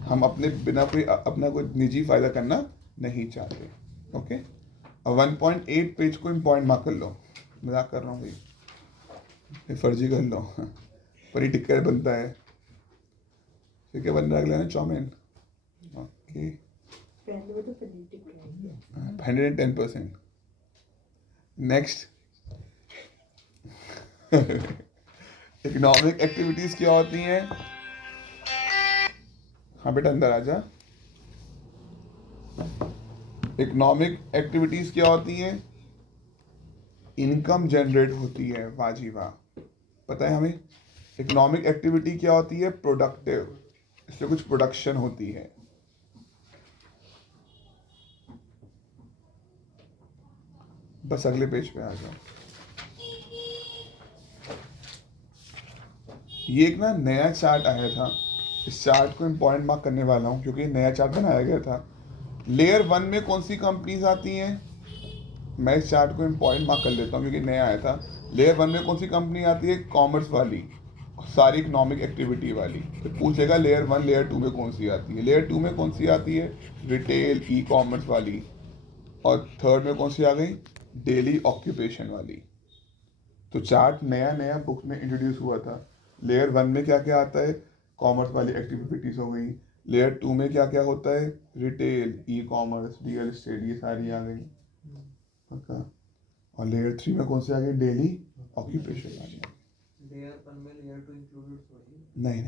हम अपने बिना कोई अपना कोई निजी फायदा करना नहीं चाहते। ओके, अब 1.8 पेज को इम्पॉइंट मार्क कर लो। मजाक कर रहा हूँ भाई, ये फर्जी कर लो। पर ये टिक्कर बनता है। ठीक है, बन रहा है chow mein. Okay, 110%। Next, economic activities क्या होती हैं? हाँ बेटा अंदर आजा। इकोनॉमिक एक्टिविटीज क्या होती हैं? इनकम जनरेट होती है। वाह जी वाह, पता है हमें। इकोनॉमिक एक्टिविटी क्या होती है? प्रोडक्टिव, इससे कुछ प्रोडक्शन होती है। बस अगले पेज पे आ जाओ। ये एक ना नया चार्ट आया था, इस चार्ट को इम्पॉर्टेंट मार्क करने वाला हूँ क्योंकि नया चार्ट बनाया गया था। लेयर 1 में कौन सी कंपनीज आती हैं? मैं इस चार्ट को इम्पॉर्टेंट मार्क कर लेता हूँ क्योंकि नया आया था। लेयर 1 में कौन सी कंपनी आती है? कॉमर्स वाली, सारी इकोनॉमिक एक्टिविटी वाली। तो पूछेगा लेयर 1 लेयर 2 में कौन सी आती है? लेयर 2 में कौन सी आती है? रिटेल, ई कॉमर्स वाली। और थर्ड में कौन सी आ गई? डेली ऑक्यूपेशन वाली। तो चार्ट नया नया बुक में इंट्रोड्यूस हुआ था। लेयर 1 में क्या क्या आता है? कॉमर्स वाली एक्टिविटीज हो गई। लेयर 2 में क्या क्या होता है? Retail, e commerce, real estate, ये सारी आ गई। पक्का। और लेयर 3 में कौन सी आ गई? डेली ऑक्यूपेशन आ गई। लेयर 1 में लेयर 2 इंक्लूडेड थोड़ी? नहीं,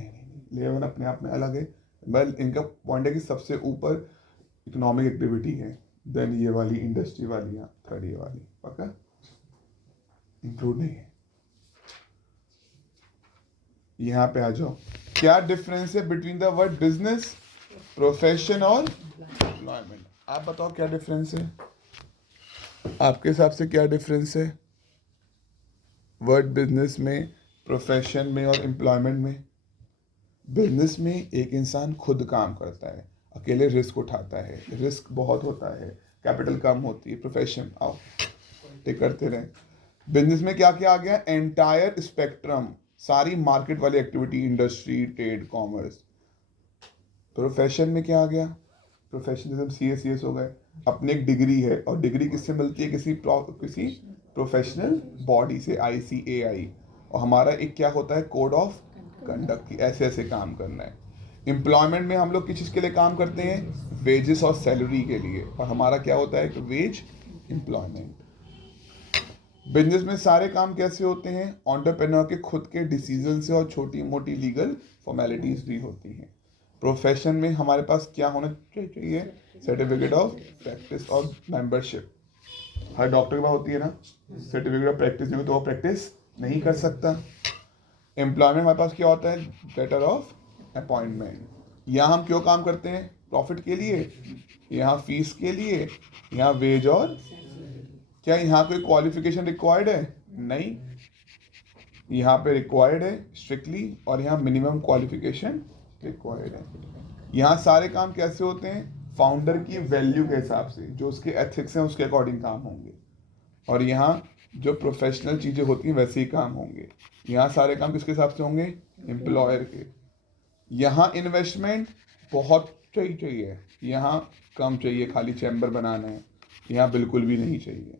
लेयर 1 अपने आप में अलग है। बस इनका पॉइंट है कि सबसे ऊपर इकोनॉमिक एक्टिविटी है, देन ये वाली इंडस्ट्री वाली, थर्ड ये वाली। पक्का, इंक्लूड नहीं है। यहाँ पे आ जाओ। क्या डिफरेंस है between the word business, profession और एम्प्लॉयमेंट? आप बताओ क्या डिफरेंस है आपके हिसाब से? क्या डिफरेंस है वर्ड बिजनेस में, प्रोफेशन में और एम्प्लॉयमेंट में? बिजनेस में एक इंसान खुद काम करता है, अकेले रिस्क उठाता है, रिस्क बहुत होता है, कैपिटल कम होती है। प्रोफेशन आओ टिक करते रहे। बिजनेस में क्या क्या आ गया? एंटायर स्पेक्ट्रम, सारी मार्केट वाली activity, industry, trade, commerce. Profession में क्या आ गया? प्रोफेशन जैसे CS हो गए, अपनी एक डिग्री है और डिग्री किससे मिलती है? किसी प्रोफेशनल बॉडी से, ICAI। और हमारा एक क्या होता है? कोड ऑफ कंडक्ट की ऐसे ऐसे काम करना है। एम्प्लॉयमेंट में हम लोग किस चीज़ के लिए काम करते हैं? वेजेस और सैलरी के लिए। और हमारा क्या होता है? Veg employment. बिजनेस में सारे काम कैसे होते हैं? एंटरप्रेन्योर के खुद के डिसीजन से और छोटी मोटी लीगल फॉर्मेलिटीज भी होती हैं। प्रोफेशन में हमारे पास क्या होना चाहिए? सर्टिफिकेट ऑफ प्रैक्टिस और मेंबरशिप। हर डॉक्टर के पास होती है ना सर्टिफिकेट ऑफ प्रैक्टिस, नहीं तो वो प्रैक्टिस नहीं कर सकता। एम्प्लॉयमेंट हमारे पास क्या होता है? Letter of appointment. यहाँ हम क्यों काम करते हैं? प्रॉफिट के लिए, यहाँ फीस के लिए, यहाँ वेज। और क्या यहाँ कोई क्वालिफिकेशन रिक्वायर्ड है? नहीं, यहाँ पे रिक्वायर्ड है स्ट्रिक्टली, और यहाँ मिनिमम क्वालिफिकेशन रिक्वायर्ड है। यहाँ सारे काम कैसे होते हैं? फाउंडर की वैल्यू के हिसाब से, जो उसके एथिक्स हैं उसके अकॉर्डिंग काम होंगे। और यहाँ जो प्रोफेशनल चीज़ें होती हैं वैसे ही काम होंगे। यहाँ सारे काम किसके हिसाब से होंगे? एम्प्लॉयर के। यहाँ इन्वेस्टमेंट बहुत चाहिए, यहाँ कम चाहिए, खाली चैम्बर बनाना है। यहाँ बिल्कुल भी नहीं चाहिए।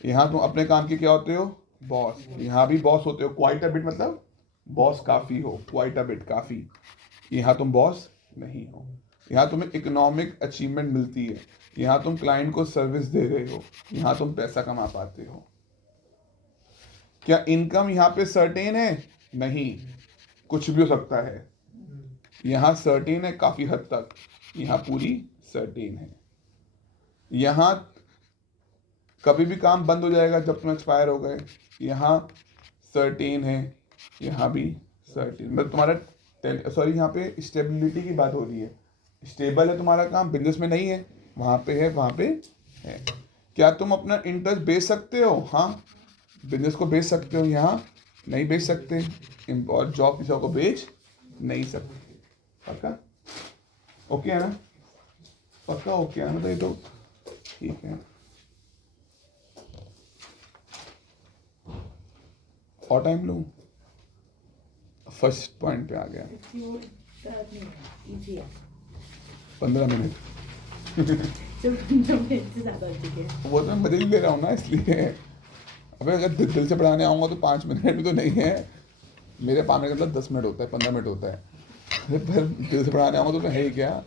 यहाँ तुम अपने काम के क्या होते हो? बॉस। यहाँ भी बॉस होते हो, क्वाइट अ बिट, मतलब बॉस काफ़ी हो, क्वाइट अ बिट काफ़ी। यहाँ तुम बॉस नहीं हो। यहाँ तुम्हें इकोनॉमिक अचीवमेंट मिलती है, यहाँ तुम क्लाइंट को सर्विस दे रहे हो, यहाँ तुम पैसा कमा पाते हो। क्या इनकम यहाँ पे सर्टेन है? नहीं, कुछ भी हो सकता है। यहाँ सर्टेन है काफ़ी हद तक, यहाँ पूरी सर्टेन है। यहाँ कभी भी काम बंद हो जाएगा जब तुम एक्सपायर हो गए। यहाँ सर्टेन है, यहाँ भी सर्टेन। मतलब तुम्हारा सॉरी यहाँ पे स्टेबिलिटी की बात हो रही है। स्टेबल है तुम्हारा काम, बिजनेस में नहीं है, वहाँ पे है, वहाँ पे है। क्या तुम अपना इंटरेस्ट बेच सकते हो? हाँ, बिजनेस को बेच सकते हो, यहाँ नहीं बेच सकते। और जॉब किसी को बेच नहीं सकते। पक्का ओके है ना? पक्का ओके है ना? तो ये तो ठीक है। और टाइम लूँ? फर्स्ट पॉइंट पे आ गया। 15 मिनट। वो तो मैं मजे ही ले रहा हूँ ना, इसलिए। अबे अगर दिल से पढ़ाने आऊँगा तो 5 मिनट भी तो नहीं है मेरे। 5 मिनट का मतलब 10 मिनट होता है, 15 मिनट होता है। पर दिल से पढ़ाने आऊँगा तो मैं है ही क्या।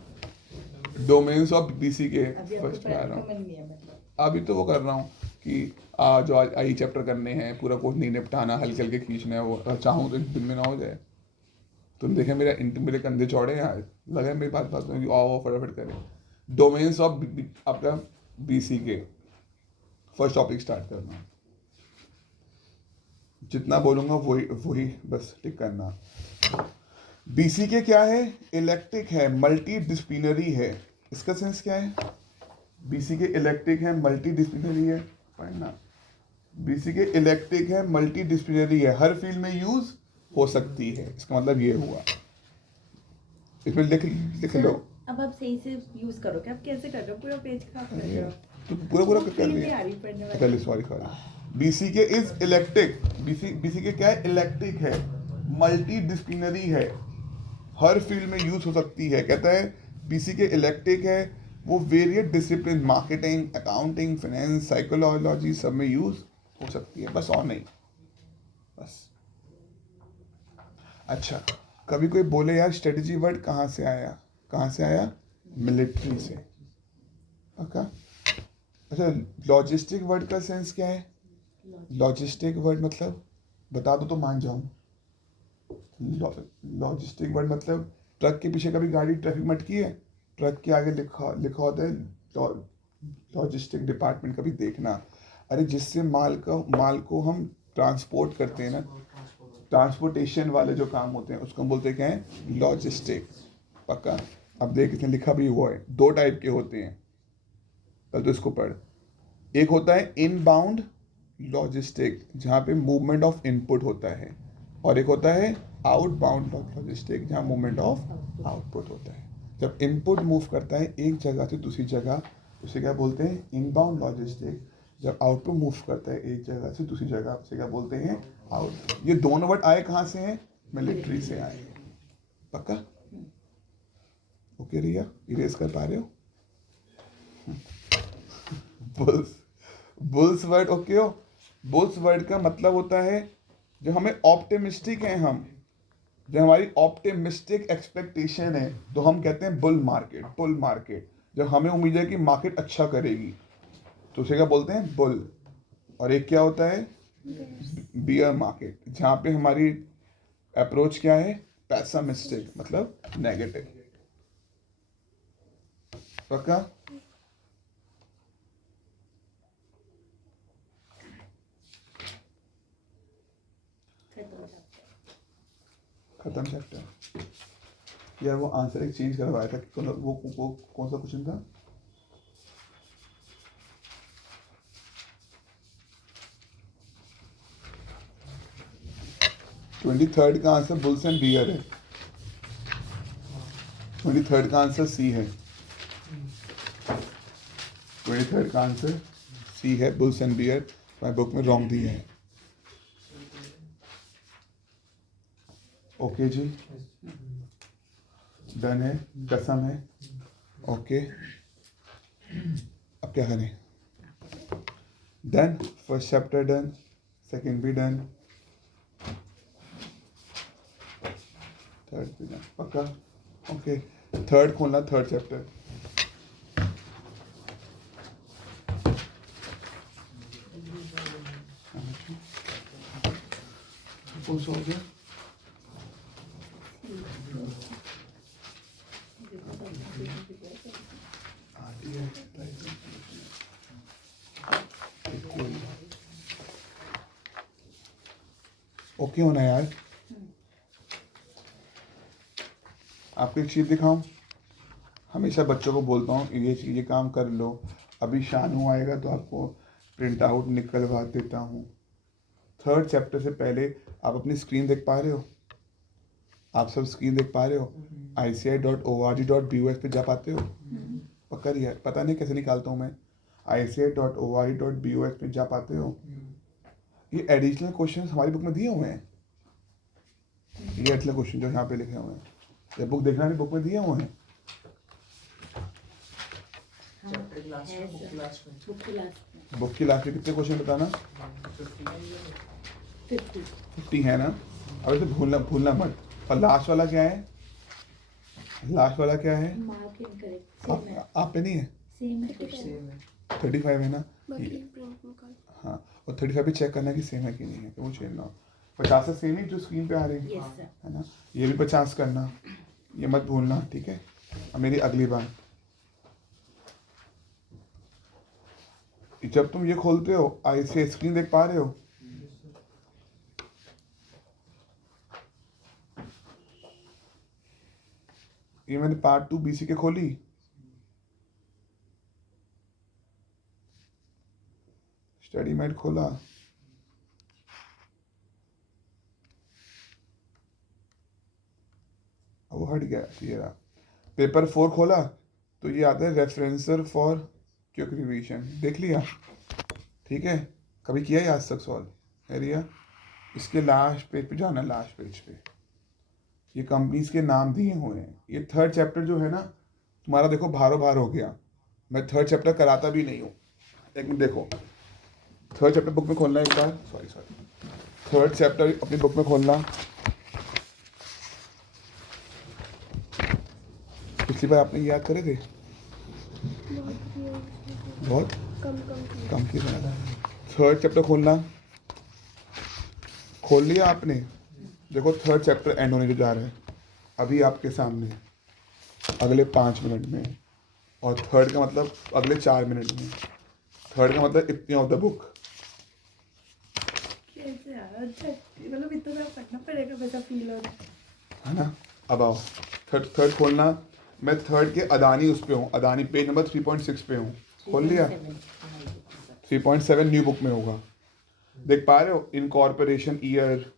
डोमेन्स ऑफ बीसी के फर्स्ट में आ रहा हूँ। अभी तो वो कर रहा हूँ कि जो आज आई चैप्टर करने हैं, पूरा कोर्स नहीं निपटाना, हल्के हल्के खींचना है। वो चाहूँ तो एक दिन में ना हो जाए। तुम देखे मेरे कंधे चौड़े हैं, लगे मेरी बात में आओ फटाफट करें। डोमेन्स ऑफ आपका बीसी के फर्स्ट टॉपिक स्टार्ट करना। जितना बोलूँगा वही बस टिक करना। बीसी के क्या है? इलेक्ट्रिक है, मल्टी डिसिप्लिनरी है। इसका सेंस क्या है? बीसी के इलेक्ट्रिक है, मल्टी डिसिप्लिनरी है। पढ़ना। बीसी के इलेक्ट्रिक है, मल्टी डिसिप्लिनरी है, हर फील्ड में यूज हो सकती है। इसका मतलब ये हुआ। इसमें लिख लो। अब आप सही से यूज करो। क्या आप कैसे कर रहे हो? पूरा पेज खराब कर रहे हो। तो पूरा कर लिया। चलिए सॉरी। बीसी के इज इलेक्ट्रिक। बीसी के क्या है? इलेक्ट्रिक है, मल्टी डिसिप्लिनरी है, हर फील्ड में यूज हो सकती है। कहता है बीसी के इलेक्ट्रिक है, वो various discipline, marketing, accounting, finance, psychology सब में यूज हो सकती है। बस और नहीं, बस। अच्छा, कभी कोई बोले यार स्ट्रेटजी वर्ड कहाँ से आया? कहाँ से आया? मिलिट्री से। ओके। अच्छा, लॉजिस्टिक वर्ड का सेंस क्या है? लॉजिस्टिक वर्ड मतलब बता दो तो मान जाऊं। लॉजिस्टिक वर्ड मतलब ट्रक के पीछे कभी गाड़ी ट्रैफिक में अटकी है, ट्रक के आगे लिखा होता है लॉजिस्टिक डिपार्टमेंट। कभी देखना। अरे जिससे माल को हम ट्रांसपोर्ट करते हैं ना, ट्रांसपोर्टेशन वाले जो काम होते हैं उसको हम बोलते हैं क्या है? लॉजिस्टिक। पक्का। अब देख इसमें लिखा भी हुआ है, 2 टाइप के होते हैं। पहले तो इसको पढ़। एक होता है इनबाउंड लॉजिस्टिक, जहाँ पे मूवमेंट ऑफ इनपुट होता है, और एक होता है आउटबाउंड लॉजिस्टिक, जहाँ मूवमेंट ऑफ आउटपुट होता है। जब इनपुट मूव करता है एक जगह से दूसरी जगह, उसे क्या बोलते हैं? Inbound logistic. जब आउटपुट मूव करता है एक जगह से दूसरी जगह, उसे क्या बोलते हैं? आउट। ये दोनों वर्ड आए कहाँ से हैं? मिलिट्री से आए। पक्का ओके रिया? इरेज कर पा रहे हो? बुल्स वर्ड ओके हो? बुल्स वर्ड का मतलब होता है जब हमें ऑप्टिमिस्टिक हैं, जब हमारी ऑप्टिमिस्टिक एक्सपेक्टेशन है तो हम कहते हैं बुल मार्केट। जब हमें उम्मीद है कि मार्केट अच्छा करेगी तो उसे क्या बोलते हैं? बुल। और एक क्या होता है? बियर मार्केट, जहाँ पे हमारी अप्रोच क्या है? पेसिमिस्टिक, मतलब नेगेटिव। पक्का? खत्म चैप्टर। यार वो आंसर एक चेंज करवाया था, वो कौन सा क्वेश्चन था? ट्वेंटी थर्ड का आंसर बुल्स एंड बियर है। 23rd का आंसर सी है। 23rd का आंसर सी है, बुल्स एंड बियर। तुम्हारी बुक में रॉन्ग दी है। ओके जी, डन है, कसम है। ओके, अब क्या करें? Done, first chapter done, second भी डन, थर्ड भी डन। पक्का ओके। थर्ड खोलना, थर्ड चैप्टर। कौन सा हो गया? ओके होना यार। आपको एक चीज़ दिखाऊं, हमेशा बच्चों को बोलता हूँ ये काम कर लो। अभी शानू आएगा तो आपको प्रिंट आउट निकलवा देता हूँ। 3rd चैप्टर से पहले आप अपनी स्क्रीन देख पा रहे हो? आप सब स्क्रीन देख पा रहे हो? ICI.org.bus पे जा पाते हो? पक्का नहीं है, पता नहीं कैसे निकालता हूँ मैं। ICI.org.bus पे जा पाते हो? ये एडिशनल क्वेश्चन हमारी बुक में दिए हुए हैं। ये एडिशनल क्वेश्चन जो यहाँ पे लिखे हुए हैं, ये बुक देखना नहीं, बुक में दिए हुए हैं। चैप्टर क्लास में, बुक क्लास में। बुक की लास्ट बुक की लास्ट में कितने क्वेश्चन बताना? 50 50 है ना? अब इसे भूलना मत। और लास्ट वाला क्या है? लास्ट वाला क्या है? मार्क इनकरेक्ट सेम है, आप पे नहीं है? सेम है क्वेश्चन। सेम है। 35 है ना? बाकी प्रिंट निकाल। हाँ, और 35 पे चेक करना कि सेम है कि नहीं है, तो वो चेंज ना हो। 50 से सेम ही जो स्क्रीन पे आ रही है, यस सर। है ना? ये भी 50 करना, ये मत भूलना, ठीक है? अब मेरी अगली बात, जब तुम ये खोलते हो, ऐसे स्क्रीन देख पा रहे हो? ये मैंने पार्ट 2 BC के खोली, स्टडी मेट खोला, अब वो हट गया, ये रहा। पेपर 4 खोला तो ये आता है रेफरेंसर फॉर क्विक रिवीजन, देख लिया? ठीक है, कभी किया है आज तक सॉल्व है रिया? इसके लास्ट पेज पे जाना, लास्ट पेज पे ये कंपनीज के नाम दिए हुए हैं। ये 3rd चैप्टर जो है ना तुम्हारा, देखो भारो भार हो गया। मैं 3rd चैप्टर कराता भी नहीं हूँ। एक मिनट देखो, 3rd चैप्टर बुक में खोलना है एक बार, सॉरी 3rd चैप्टर अपनी बुक में खोलना। पिछली बार आपने याद करे थे? बहुत किया उसने। बहुत कम किया। कम की ज़्यादा। 3rd चैप्टर खोलना, खोल लिया आपने? देखो 3rd चैप्टर एंड होने जो जा रहा है अभी आपके सामने, अगले 5 मिनट में। और 3rd का मतलब अगले 4 मिनट में। 3rd का मतलब इतनी ऑफ द बुक, कैसे यार, अच्छा मतलब इतना पढ़ना पड़ेगा वैसा फील हो रहा है। है ना? अब आओ, थर्ड खोलना। मैं 3rd के अदानी उस पे हूँ, अदानी पेज नंबर 3.6 पे हूँ। खोल लिया? 3.7 न्यू बुक में होगा, देख पा रहे हो? Incorporation year,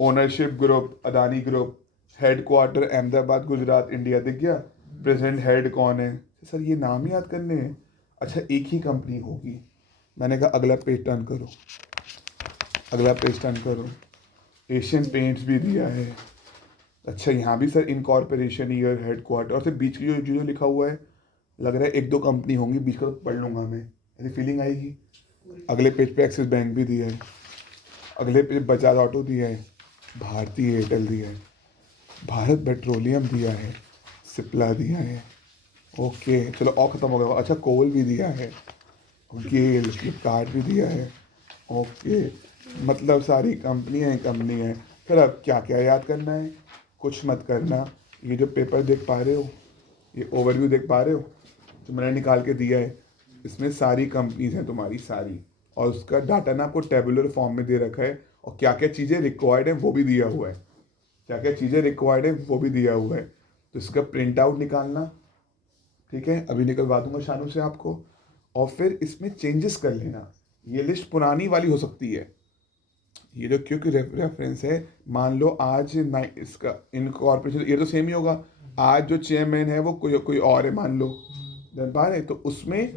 ownership group Adani group, head quarter Ahmedabad Gujarat India, दिख गया? प्रेजेंट हेड कौन है? सर ये नाम ही याद करने हैं? अच्छा, एक ही कंपनी होगी। मैंने कहा अगला पेज टर्न करो, अगला पेज टर्न करो। एशियन पेंट्स भी दिया है। अच्छा, यहाँ भी sir incorporation year, head quarter, और फिर बीच की जो लिखा हुआ है, लग रहा है 1-2 कंपनी होंगी, बीच का तो पढ़ लूँगा मैं, ऐसी फीलिंग आएगी। अगले पेज पे एक्सिस बैंक भी दिया है, अगले पेज बजाज ऑटो दिया है, भारतीय एयरटेल दिया है, भारत पेट्रोलियम दिया है, सिप्ला दिया है। ओके चलो, और ख़त्म हो गया। अच्छा, कोल भी दिया है, गेल, फ्लिपकार्ट भी दिया है। ओके, मतलब सारी कंपनी है। फिर अब क्या क्या याद करना है? कुछ मत करना। ये जो पेपर देख पा रहे हो, ये ओवरव्यू देख पा रहे हो जो मैंने निकाल के दिया है, इसमें सारी कंपनीज हैं तुम्हारी सारी, और उसका डाटा ना आपको टेबुलर फॉर्म में दे रखा है, और क्या क्या चीज़ें रिक्वायर्ड है वो भी दिया हुआ है, क्या क्या चीज़ें रिक्वायर्ड है वो भी दिया हुआ है। तो इसका प्रिंट आउट निकालना, ठीक है? अभी निकलवा दूंगा शानू से आपको, और फिर इसमें चेंजेस कर लेना। ये लिस्ट पुरानी वाली हो सकती है, ये जो क्योंकि रेफरेंस है, मान लो आज इसका इनकॉर्पोरेशन ये तो सेम ही होगा, आज जो चेयरमैन है वो कोई और है, मान लो जान पा रहे, तो उसमें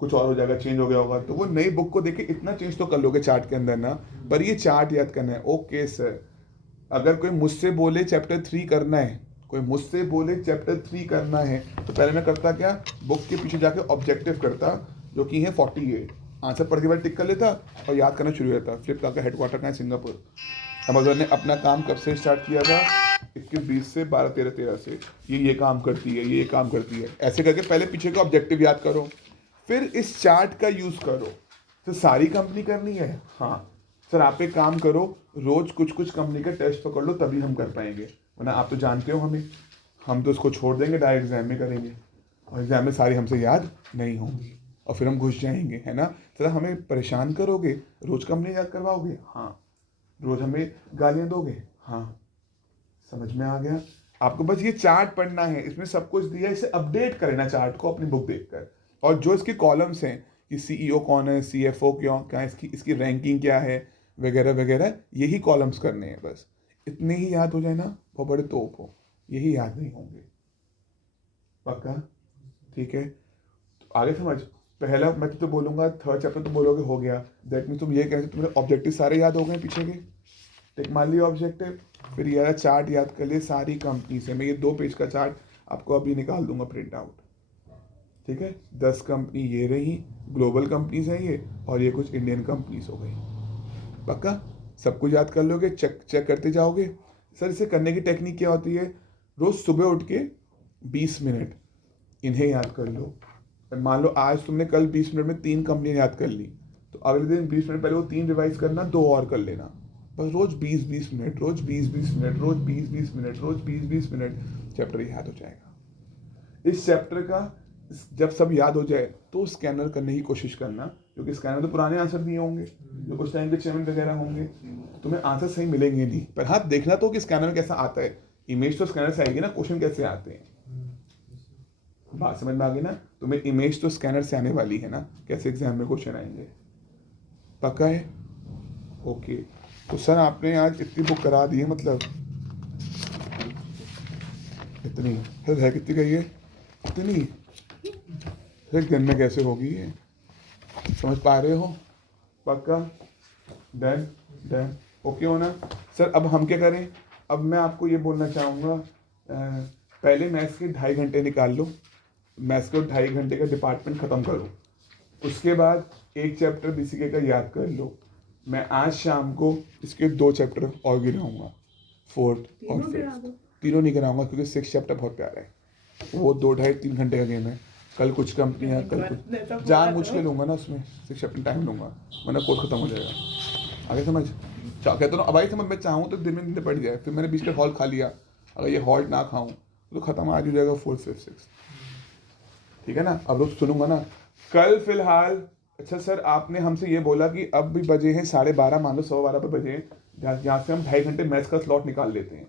कुछ और हो जाएगा, चेंज हो गया होगा। तो वो नई बुक को देख के इतना चेंज तो कर लोगे चार्ट के अंदर ना, पर ये चार्ट याद करना है। ओके सर, अगर कोई मुझसे बोले चैप्टर 3 करना है, कोई मुझसे बोले चैप्टर 3 करना है, तो पहले मैं करता क्या, बुक के पीछे जाके ऑब्जेक्टिव करता, जो कि है 48, आंसर पढ़ के बाद टिक कर लेता और याद करना शुरू रहता। फ्लिपकार्ट का हेडक्वार्टर कहाँ है? सिंगापुर। अमेजोन ने अपना काम कब से स्टार्ट किया था? 21-20 से, 12-13 से। ये काम करती है, ये काम करती है, ऐसे करके पहले पीछे का ऑब्जेक्टिव याद करो, फिर इस चार्ट का यूज़ करो। तो सारी कंपनी करनी है? हाँ सर, आप एक काम करो, रोज़ कुछ कंपनी का टेस्ट पकड़ लो, तभी हम कर पाएंगे, वरना आप तो जानते हो हमें, हम तो उसको छोड़ देंगे, डायरेक्ट एग्जाम में करेंगे, और एग्जाम में सारी हमसे याद नहीं होंगी, और फिर हम घुस जाएंगे, है ना? सर हमें परेशान करोगे, रोज़ कंपनी याद करवाओगे? हाँ, रोज हमें गालियां दोगे? हाँ, समझ में आ गया। आपको बस ये चार्ट पढ़ना है, इसमें सब कुछ दिया है, इसे अपडेट करना चार्ट को अपनी बुक देखकर। और जो इसके कॉलम्स हैं कि सीईओ कौन है, सीएफओ क्यों क्या है, इसकी रैंकिंग क्या है, वगैरह वगैरह, यही कॉलम्स करने हैं बस। इतने ही याद हो जाए ना, वो बड़े तोप हो। यही याद नहीं होंगे, पक्का? ठीक है, तो आगे समझ। पहला मैं तो बोलूंगा, थर्ड चैप्टर तो बोलोगे हो गया, दैट मीन तुम ये कह रहे तुम्हारे ऑब्जेक्टिव सारे याद हो गए पीछे के, टिक मार लिया ऑब्जेक्टिव। फिर ये चार्ट याद कर लिए सारी कंपनी से। मैं ये 2 पेज का चार्ट आपको अभी निकाल दूंगा प्रिंट आउट, ठीक है? 10 कंपनी ये रही, ग्लोबल कंपनीज हैं ये, और ये कुछ इंडियन कंपनीज हो गई। पक्का सब कुछ याद कर लोगे, चेक चेक करते जाओगे। सर इसे करने की टेक्निक क्या होती है? रोज सुबह उठ के 20 मिनट इन्हें याद कर लो। मान लो आज तुमने कल 20 मिनट में 3 कंपनियां याद कर ली, तो अगले दिन 20 मिनट पहले वो 3 रिवाइज करना, 2 और कर लेना। बस रोज 20-20 मिनट, रोज 20-20 मिनट, रोज 20-20 मिनट, रोज 20-20 मिनट, चैप्टर याद हो जाएगा। इस चैप्टर का जब सब याद हो जाए तो स्कैनर करने की कोशिश करना, क्योंकि स्कैनर तो पुराने आंसर दिए होंगे जो कुछ टाइम के चेमेंट वगैरह होंगे, तुम्हें आंसर सही मिलेंगे नहीं। पर हाँ, देखना तो कि स्कैनर में कैसा आता है। इमेज तो स्कैनर से आएगी ना, क्वेश्चन कैसे आते हैं, बात समझ में आ गई ना? तुम्हें इमेज तो स्कैनर से आने वाली है ना, कैसे एग्जाम में क्वेश्चन आएंगे। पक्का है? ओके। तो सर आपने आज इतनी बुक करा दी है, मतलब इतनी सर है कितनी कही है? इतनी एक दिन में कैसे होगी ये? समझ पा रहे हो? पक्का? डन डन ओके हो ना? सर अब हम क्या करें? अब मैं आपको ये बोलना चाहूँगा, पहले मैथ्स के 2.5 घंटे निकाल लो, मैथ्स को 2.5 घंटे का डिपार्टमेंट ख़त्म करो। उसके बाद एक चैप्टर बीसीके का याद कर लो। मैं आज शाम को इसके 2 चैप्टर और गिराऊंगा, 4th और 5th। तीनों नहीं गिराऊंगा क्योंकि 6th चैप्टर बहुत प्यारा है, वो 2-2.5-3 घंटे का गेम है। कल कुछ कंपनियाँ, कल कुछ जान मुझ के लूँगा ना उसमें, 6 चैप्टर टाइम लूँगा, वरना कोर्स खत्म हो जाएगा। आगे समझ? कहता हूँ अब आई समझ। मैं चाहूँ तो दिन में दिन पड़ जाए, फिर मैंने बीच का हॉल खा लिया, अगर ये हॉल्ट ना खाऊँ तो ख़त्म आज हो जाएगा 4th 5th 6th। ठीक है ना? अब रोज सुनूंगा ना। कल फिलहाल अच्छा सर आपने हमसे ये बोला कि अब भी बजे हैं 12:30, मान लो 12:15 पे बजे हैं, जहाँ से हम 2.5 घंटे मैथ्स का स्लॉट निकाल लेते हैं।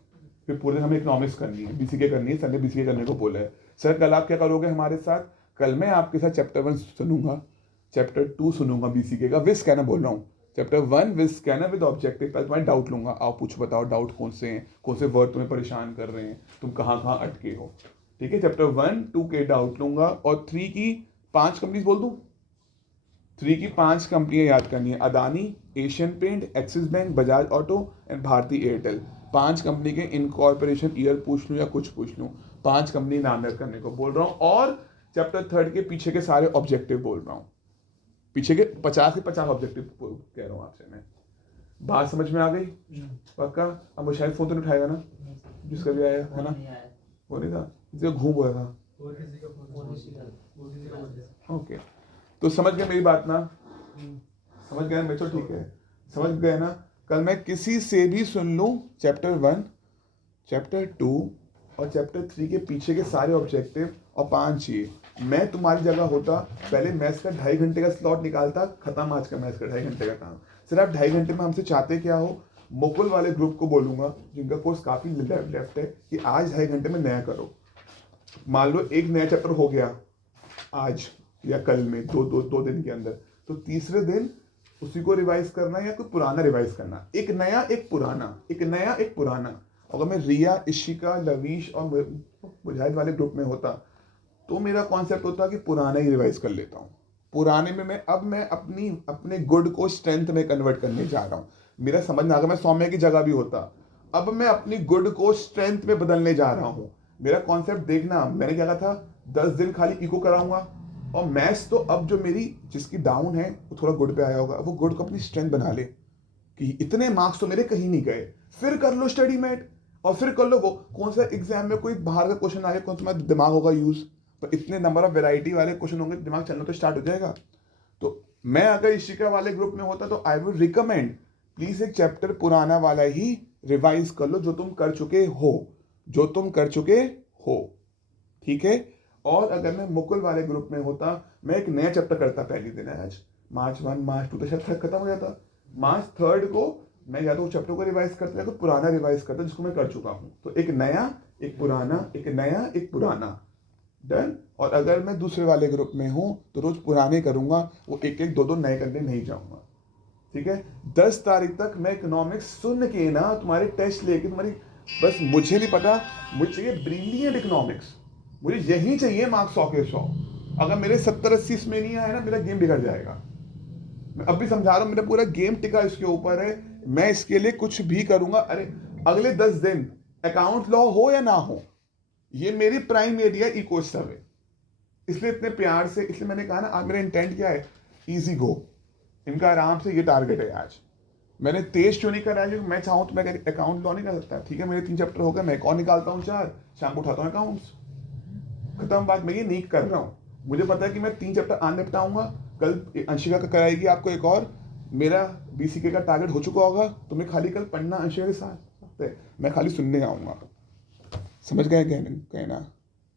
फिर पूरे दिन हमें इकोनॉमिक्स करनी है, बीसीके करनी है, संडे बीसीके करने को बोला है। सर कल आप क्या करोगे हमारे साथ? कल मैं आपके साथ चैप्टर 1 सुनूंगा, चैप्टर 2 सुनूंगा बीसीके का, विद स्कैनर बोल रहा हूँ। Chapter 1 with scanner with objective. पहले तुम्हारे डाउट लूंगा, आओ पूछ बताओ डाउट कौन से हैं, कौन से वर्ड तुम्हें परेशान कर रहे हैं, तुम कहाँ कहाँ अटके हो। ठीक है? चैप्टर 1, 2 के डाउट लूंगा, और 3 की 5 कंपनीज बोल दूं। 3 की 5 कंपनियां याद करनी है, Adani, Asian paint, Axis bank, Bajaj auto and Bharti Airtel. 5 company के इनकॉर्पोरेशन ईयर पूछ लूँ या कुछ पूछ लूँ, 5 कंपनी नाम याद करने को बोल रहा हूँ। और चैप्टर 3 के पीछे के सारे ऑब्जेक्टिव बोल रहा हूँ, पीछे के 50 के 50 ऑब्जेक्टिव कह रहा हूँ आपसे मैं। बात समझ में आ गई? पक्का? अब वो शायद फोन तो नहीं उठाएगा ना, जिसका भी आया है ना? वो नहीं था, जो घूम हुआ था। ओके, तो समझ गए मेरी बात ना? समझ गए मैं? तो ठीक है, समझ गए ना? कल मैं किसी से भी सुन लूँ चैप्टर 1, चैप्टर 2 और चैप्टर 3 के पीछे के सारे ऑब्जेक्टिव, और 5 चाहिए। मैं तुम्हारी जगह होता, पहले मैथ्स का 2.5 घंटे का स्लॉट निकालता, खत्म आज का मैथ्स का 2.5 घंटे का काम। सिर्फ आप 2.5 घंटे में हमसे चाहते क्या हो? मुकुल वाले ग्रुप को बोलूंगा जिनका कोर्स काफ़ी लेफ्ट है कि आज 2.5 घंटे में नया करो। मान लो एक नया चैप्टर हो गया आज या कल में, दो दिन के अंदर, तो तीसरे दिन उसी को रिवाइज करना या कोई पुराना रिवाइज करना। एक नया एक पुराना, एक नया एक पुराना। अगर मैं रिया, इशिका, लवीश और मुजाहिद वाले ग्रुप में होता तो मेरा कॉन्सेप्ट होता कि पुराना ही रिवाइज कर लेता हूँ। पुराने में मैं अपने गुड को स्ट्रेंथ में कन्वर्ट करने जा रहा हूँ। मेरा समझ में आ गया, मैं सौम्य की जगह भी होता, अब मैं अपनी गुड को स्ट्रेंथ में बदलने जा रहा हूँ। मेरा कॉन्सेप्ट देखना, मैंने क्या कहा था, 10 दिन खाली इको कराऊंगा, और मैथ्स तो अब जो मेरी जिसकी डाउन है वो थोड़ा गुड पे आया होगा, वो गुड को अपनी स्ट्रेंथ बना ले कि इतने मार्क्स तो मेरे कहीं नहीं गए। फिर कर लो स्टडी मैट, और फिर कर लो वो कौन सा एग्जाम में कोई बाहर का क्वेश्चन आ गया, कौन सा तुम्हारा दिमाग होगा यूज, पर इतने नंबर ऑफ वेराइटी वाले क्वेश्चन होंगे, दिमाग चलना तो स्टार्ट हो जाएगा। तो मैं अगर इशिका वाले ग्रुप में होता तो आई वुड रिकमेंड, प्लीज एक चैप्टर पुराना वाला ही रिवाइज कर लो, जो तुम कर चुके हो, ठीक है? और अगर मैं मुकुल वाले ग्रुप में होता, मैं एक नया चैप्टर करता पहले दिन। आज मार्च 1, मार्च 2 तो शायद खत्म हो जाता, मार्च 3 को मैं या तो उस चैप्टर को रिवाइज करता हूँ या तो पुराना रिवाइज करता हूँ जिसको मैं कर चुका हूँ। तो एक नया, एक पुराना, एक नया, एक पुराना, डन। और अगर मैं दूसरे वाले ग्रुप में हूँ तो रोज पुराने करूँगा, वो एक एक दो दो नए करने नहीं जाऊँगा, ठीक है। 10 तारीख तक मैं इकोनॉमिक्स सुन के ना तुम्हारे टेस्ट लेके तुम्हारी, बस मुझे नहीं पता, मुझे चाहिए ब्रिलियंट इकोनॉमिक्स, मुझे यही चाहिए मार्क्स 100 के 100। अगर मेरे 70-80 इसमें नहीं आए ना, मेरा गेम बिगड़ जाएगा। मैं अभी समझा रहा हूँ, मेरा पूरा गेम टिका इसके ऊपर है, मैं इसके लिए कुछ भी करूंगा। अरे अगले 10 दिन अकाउंट लॉ हो या ना हो, ये मेरी प्राइम एरिया इकोसिस्टम है, इसलिए इतने प्यार से, इसलिए मैंने कहा ना आज मेरा इंटेंट क्या है, इजी गो, इनका आराम से, ये टारगेट है आज। मैंने तेज क्यों नहीं करा, क्योंकि मैं चाहूँ तो मैं अकाउंट लॉ नहीं कर सकता, ठीक है। मेरे 3 चैप्टर हो गए, मैं एक और निकालता हूँ 4, शाम को उठाता हूँ अकाउंट्स, खत्म बात। मैं ये नहीं कर रहा हूँ, मुझे पता है कि मैं 3 चैप्टर आज निपटाऊंगा, कल अंशिका का कराएगी आपको एक और, मेरा BCK का टारगेट हो चुका होगा, तो मैं खाली कल पढ़ना अंशिका के साथ, मैं खाली सुनने आऊँगा। समझ गए कहना,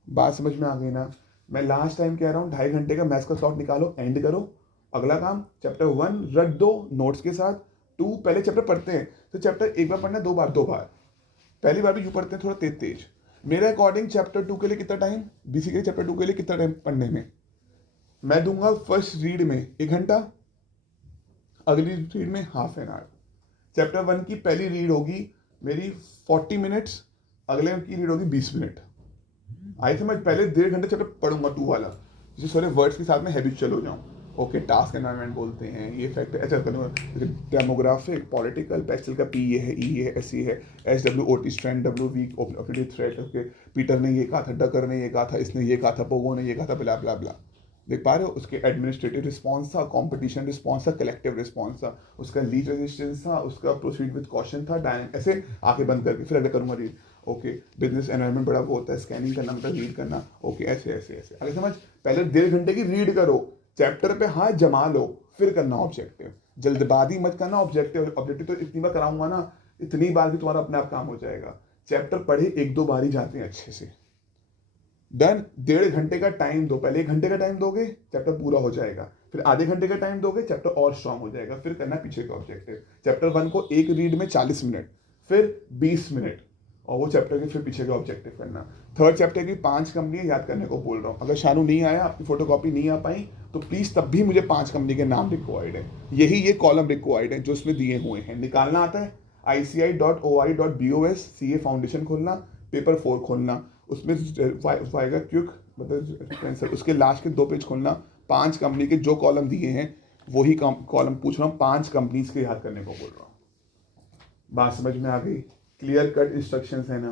बात समझ में आ गई ना। मैं लास्ट टाइम कह रहा हूँ 2.5 घंटे का मैथ्स का स्लॉट निकालो, एंड करो। अगला काम चैप्टर 1 रख दो नोट्स के साथ। 2 पहले चैप्टर पढ़ते हैं तो चैप्टर एक बार पढ़ना, 2 बार, 2 बार। पहली बार भी यूँ पढ़ते हैं थोड़ा तेज तेज। मेरे अकॉर्डिंग चैप्टर 2 के लिए कितना टाइम, BCK चैप्टर 2 के लिए कितना टाइम पढ़ने में, मैं दूंगा फर्स्ट रीड में 1 घंटा, अगली रीड में हाफ एन आवर। चैप्टर 1 की पहली रीड होगी मेरी 40 मिनट्स, अगले की रीड होगी 20 मिनट। आई समझ, पहले 1.5 घंटे चैप्टर पढ़ूंगा 2 वाला, जिससे सारे वर्ड्स के साथ में हैबिचुअल हो जाऊँ। ओके, टास्क एनवायरनमेंट बोलते हैं, ये फैक्टर ऐसा करूँगा, डेमोग्राफिक, पॉलिटिकल, पेस्टल का P ये है, E ये है, S ये है, SWOT strength, W weak, operative threat. Okay, Peter ने ये कहा था, डकर ने ये कहा था, इसने ये कहा था, पोगो ने ये कहा था, ब्ला ब्ला ब्ला। देख पा रहे हो, उसके एडमिनिस्ट्रेटिव रिस्पॉन्स था, कॉम्पिटिशन रिस्पॉन्स था, कलेक्टिव रिस्पॉन्स था, उसका लीड रेजिस्टेंस था, उसका प्रोसीड विद कॉशन था, डायन, ऐसे आके बंद करके फिर अगर करूँगा रीड। ओके, बिजनेस एनवायरनमेंट बड़ा वो होता है, स्कैनिंग करना मतलब रीड करना। ओके, ऐसे ऐसे ऐसे, अगर समझ, पहले 1.5 घंटे की रीड करो, चैप्टर पे हाथ जमा लो, फिर करना ऑब्जेक्टिव। जल्दबाजी मत करना, ऑब्जेक्टिव तो इतनी बार कराऊंगा ना, इतनी बार भी तुम्हारा अपने आप काम हो जाएगा। चैप्टर पढ़े 1-2 बार ही जाते हैं अच्छे से, डन। 1.5 घंटे का टाइम दो, पहले 1 घंटे का टाइम दोगे चैप्टर पूरा हो जाएगा, फिर आधे घंटे का टाइम दोगे चैप्टर और स्ट्रांग हो जाएगा, फिर करना पीछे का ऑब्जेक्टिव। चैप्टर 1 को एक रीड में 40 मिनट, फिर 20 मिनट, और वो चैप्टर के फिर पीछे का ऑब्जेक्टिव करना। 3rd चैप्टर की 5 कंपनियां याद करने को बोल रहा हूँ। अगर शानू नहीं आया, आपकी फोटोकॉपी नहीं आ पाई, तो प्लीज़ तब भी मुझे 5 कंपनी के नाम रिक्वायर्ड है, यही ये कॉलम रिक्वायर्ड है जो उसमें दिए हुए हैं। निकालना आता है, ICI.OI.BOS CA फाउंडेशन खोलना, पेपर 4 खोलना, उसमें वाइगा क्यूक मतलब उसके लास्ट के 2 पेज खोलना, 5 कंपनी के जो कॉलम दिए हैं वही कॉलम पूछ रहा हूँ, 5 कंपनीज के याद करने को बोल रहा हूँ। बात समझ में आ गई? क्लियर कट इंस्ट्रक्शंस है ना,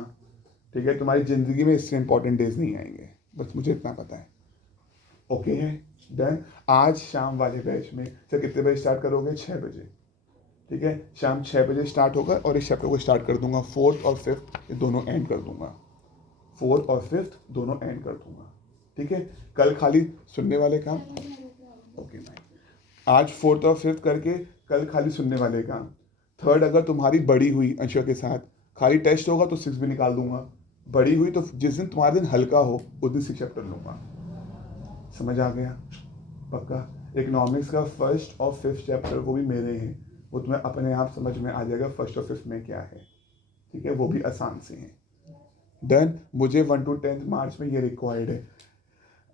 ठीक है। तुम्हारी ज़िंदगी में इससे इंपॉर्टेंट डेज नहीं आएंगे, बस मुझे इतना पता है। ओके है, डन। आज शाम वाले बैच में सर कितने बजे स्टार्ट करोगे? 6 बजे, ठीक है। शाम 6 बजे स्टार्ट होगा और इस चैप्टर को स्टार्ट कर दूंगा। 4th और 5th ये दोनों एंड कर दूंगा, 4th और 5th दोनों एंड कर दूंगा, ठीक है। कल खाली सुनने वाले काम, ओके नाइस। आज 4th और 5th करके कल खाली सुनने वाले काम। 3rd अगर तुम्हारी बड़ी हुई अंशुआ के साथ, खाली टेस्ट होगा तो 6 भी निकाल दूंगा। बड़ी हुई तो जिस दिन तुम्हारा दिन हल्का हो उस दिन 6 चैप्टर लूँगा। समझ आ गया? पक्का। इकोनॉमिक्स का 1st और 5th चैप्टर वो भी मेरे हैं, वो तुम्हें अपने आप समझ में आ जाएगा 1st और 5th में क्या है, ठीक है। वो भी आसान से हैं, डन। मुझे 1 to 10th मार्च में ये रिक्वायर्ड है।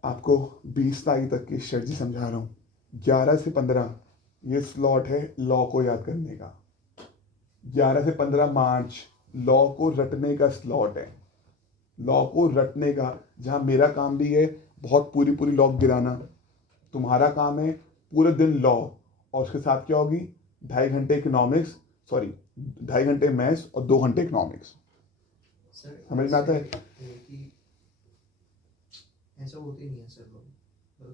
आपको 20 तारीख तक की स्ट्रेटजी समझा रहा हूँ। 11 से 15 ये स्लॉट है लॉ को याद करने का। 11 से 15 मार्च लॉ को रटने का स्लॉट है, लॉ को रटने का, जहाँ मेरा काम भी है बहुत पूरी पूरी लॉ गिराना, तुम्हारा काम है पूरे दिन लॉ, और उसके साथ क्या होगी 2.5 घंटे इकोनॉमिक्स, सॉरी 2.5 घंटे मैथ्स और 2 घंटे इकोनॉमिक्स। समझ में आता है? ऐसा होते नहीं है सर, लोग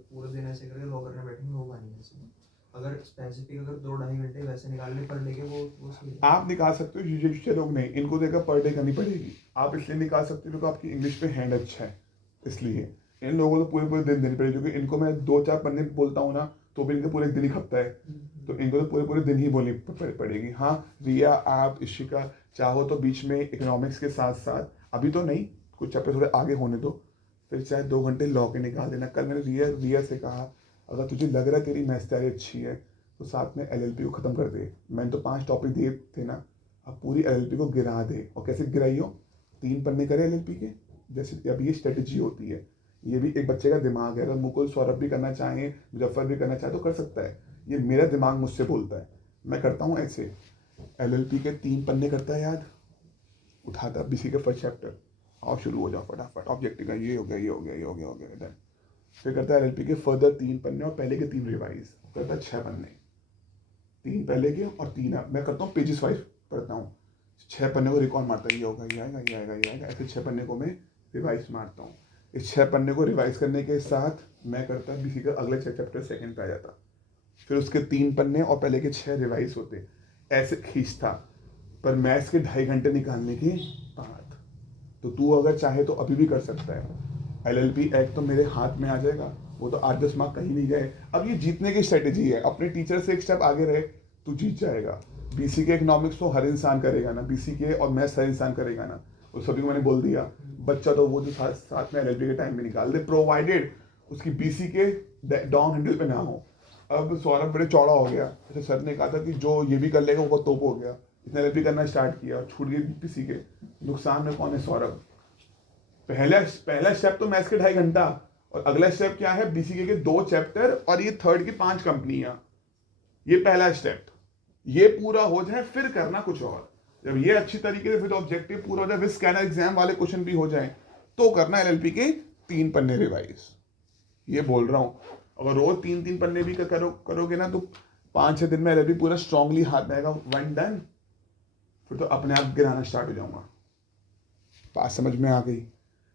पूरे दिन ऐसे करके लॉ करने बैठेंगे, होगा नहीं ऐसे। अगर स्पेसिफिक अगर 2-2.5 घंटे वैसे निकालने पर लेके वो सही है। आप निकाल सकते हो, यूजुअली लोग नहीं, इनको देखकर पर डे करनी पड़ेगी। आप इसलिए निकाल सकते हो क्योंकि आपकी इंग्लिश पे हैंड अच्छा है, इसलिए इन लोगों को तो पूरे पूरे दिन देनी पड़ेगी, क्योंकि इनको मैं 2-4 पन्ने बोलता हूँ ना तो भी इनके पूरे दिन ही खपता है, तो इनको तो पूरे पूरे दिन ही बोलनी पड़ेगी। हाँ रिया, आप, इशिका चाहो तो बीच में इकोनॉमिक्स के साथ साथ, अभी तो नहीं, कुछ चैप्टर थोड़े आगे होने दो, फिर चाहे 2 घंटे लॉ के निकाल देना। कल मैंने रिया से कहा अगर तुझे लग रहा है तेरी मैथ्स तैयारी अच्छी है तो साथ में LLP को ख़त्म कर दे। मैंने तो 5 टॉपिक दिए थे ना, अब पूरी LLP को गिरा दे। और कैसे गिराइयो, 3 पन्ने करे LLP के, जैसे अभी ये स्ट्रेटजी होती है। ये भी एक बच्चे का दिमाग है, अगर मुकुल सौरभ भी करना चाहे, मुजफ्फर भी करना चाहे तो कर सकता है। ये मेरा दिमाग मुझसे बोलता है, मैं करता हूँ ऐसे। LLP के 3 पन्ने करता है याद, उठाता BC के फर्स्ट चैप्टर, आओ शुरू हो जाओ फटाफट, ऑब्जेक्टिव का ये हो गया, ये हो गया, ये हो गया, हो गया, डन। फिर करता है LLP के फर्दर 3 पन्ने और पहले के 3 रिवाइज, करता है 6 पन्ने, 3 पहले के और 3 अब मैं करता हूँ पेजेस वाइज पढ़ता हूँ। 6 पन्ने को रिकॉर्ड मारता है, ये होगा, ये आएगा, ये आएगा, ये आएगा, ऐसे 6 पन्ने को मैं रिवाइज मारता हूँ। इस 6 पन्ने को रिवाइज करने के साथ मैं करता BC का अगले 6 चैप्टर सेकंड पे आ जाता। फिर उसके 3 पन्ने और पहले के 6 रिवाइज होते, ऐसे खींचता। पर मैथ्स के 2.5 घंटे निकालने के बाद तो तू अगर चाहे तो अभी भी कर सकता है। LLP एक्ट तो मेरे हाथ में आ जाएगा, वो तो 8-10 मार्क कहीं नहीं गए। अब ये जीतने की स्ट्रेटेजी है, अपने टीचर से एक स्टेप आगे रहे तू जीत जाएगा। BC के इकोनॉमिक्स तो हर इंसान करेगा ना, BC के और मैथ्स हर इंसान करेगा ना, उस सभी को मैंने बोल दिया। बच्चा तो वो जो साथ में LLP के टाइम में निकाल दे, प्रोवाइडेड उसकी BC के डाउन हैंडल पे ना हो। अब सौरभ बड़े चौड़ा हो गया, जैसे सर ने कहा था कि जो ये भी कर लेगा वो तोप हो गया, इसने LLP करना स्टार्ट किया और छूट गई BC के। नुकसान में कौन है? सौरभ। पहला स्टेप तो मैथ्स के 2.5 घंटा, और अगला स्टेप क्या है? BC के 2 चैप्टर और ये थर्ड की 5 कंपनियां। ये पहला स्टेप, ये पूरा हो जाए फिर करना कुछ और। जब ये अच्छी तरीके से फिर ऑब्जेक्टिव पूरा हो जाए, फिर स्कैनर एग्जाम वाले क्वेश्चन भी हो जाए, तो करना LLP के 3 पन्ने रिवाइज। ये बोल रहा हूँ, अगर रोज 3-3 पन्ने भी करोगे ना तो 5-6 दिन में LLP पूरा स्ट्रांगली हाथ में आएगा। वन डन, फिर तो अपने आप गिराना स्टार्ट हो जाऊंगा। बात समझ में आ गई?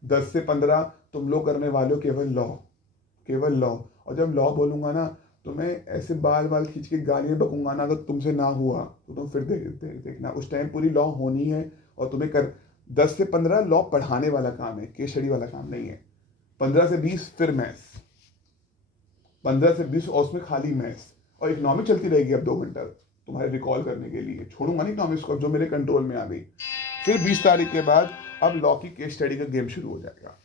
10 से 15 तुम लोग करने वाले हो केवल लॉ। और जब लॉ बोलूंगा ना तो मैं ऐसे बाल खींच के गालियाँ बकूंगा ना, अगर तुमसे ना हुआ तो तुम फिर देखना, उस टाइम पूरी लॉ होनी है। और तुम्हें 10 से 15 लॉ पढ़ाने वाला काम है, केस स्टडी वाला काम नहीं है। 15 से 20 फिर मैथ्स, 15 से 20 और उसमें खाली मैथ्स, और इकोनॉमिक चलती रहेगी अब 2 घंटा तुम्हारे रिकॉल करने के लिए। छोड़ूंगा नहीं इकोनॉमिक्स को, जो मेरे कंट्रोल में आ गई। फिर 20 तारीख के बाद अब लॉ की केस स्टडी का गेम शुरू हो जाएगा।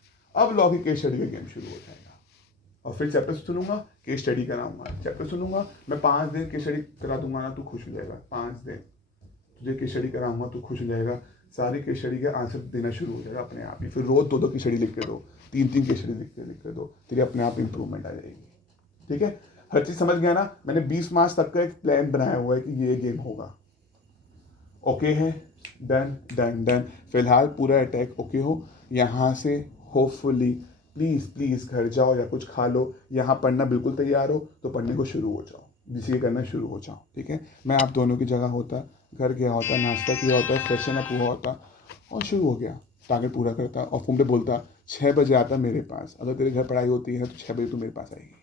और फिर चैप्टर सुनूंगा, केस स्टडी कराऊंगा, चैप्टर सुनूंगा। मैं 5 दिन केस स्टडी करा दूंगा ना, तू खुश हो जाएगा। 5 दिन तुझे केस स्टडी कराऊंगा, तू खुश हो जाएगा। सारे केस स्टडी के आंसर देना शुरू हो जाएगा अपने आप ही। फिर रोज 2-2 केस स्टडी लिख के दो, 3-3 केस स्टडी लिख के दो, तेरी अपने आप इंप्रूवमेंट आ जाएगी। ठीक है, हर चीज समझ गया ना? मैंने 20 मार्च तक का एक प्लान बनाया हुआ है कि ये गेम होगा। ओके है, डन। फिलहाल पूरा अटैक ओके हो। यहाँ से होपफुली प्लीज़ घर जाओ या कुछ खा लो। यहाँ पढ़ना बिल्कुल तैयार हो तो पढ़ने को शुरू हो जाओ, BCA करना शुरू हो जाओ। ठीक है, मैं आप दोनों की जगह होता, घर गया होता, नाश्ता किया होता, फ्रेशन अप हुआ होता और शुरू हो गया, टारगेट पूरा करता और फोन पे बोलता 6 बजे आता मेरे पास। अगर तेरे घर पढ़ाई होती है तो 6 बजे तू मेरे पास आएगी।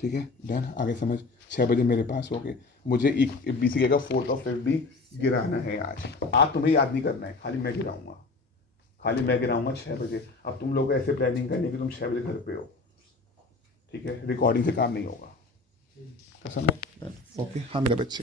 ठीक है, डन। आगे समझ, 6 बजे मेरे पास हो गए। मुझे BCA का 4th और 5th भी गिराना है आज तुम्हें याद नहीं करना है, खाली मैं गिराऊंगा 6 बजे। अब तुम लोग ऐसे प्लानिंग करनी कि तुम 6 बजे घर पे हो। ठीक है, रिकॉर्डिंग से काम नहीं होगा, कसम है। ओके, हाँ मेरे बच्चे।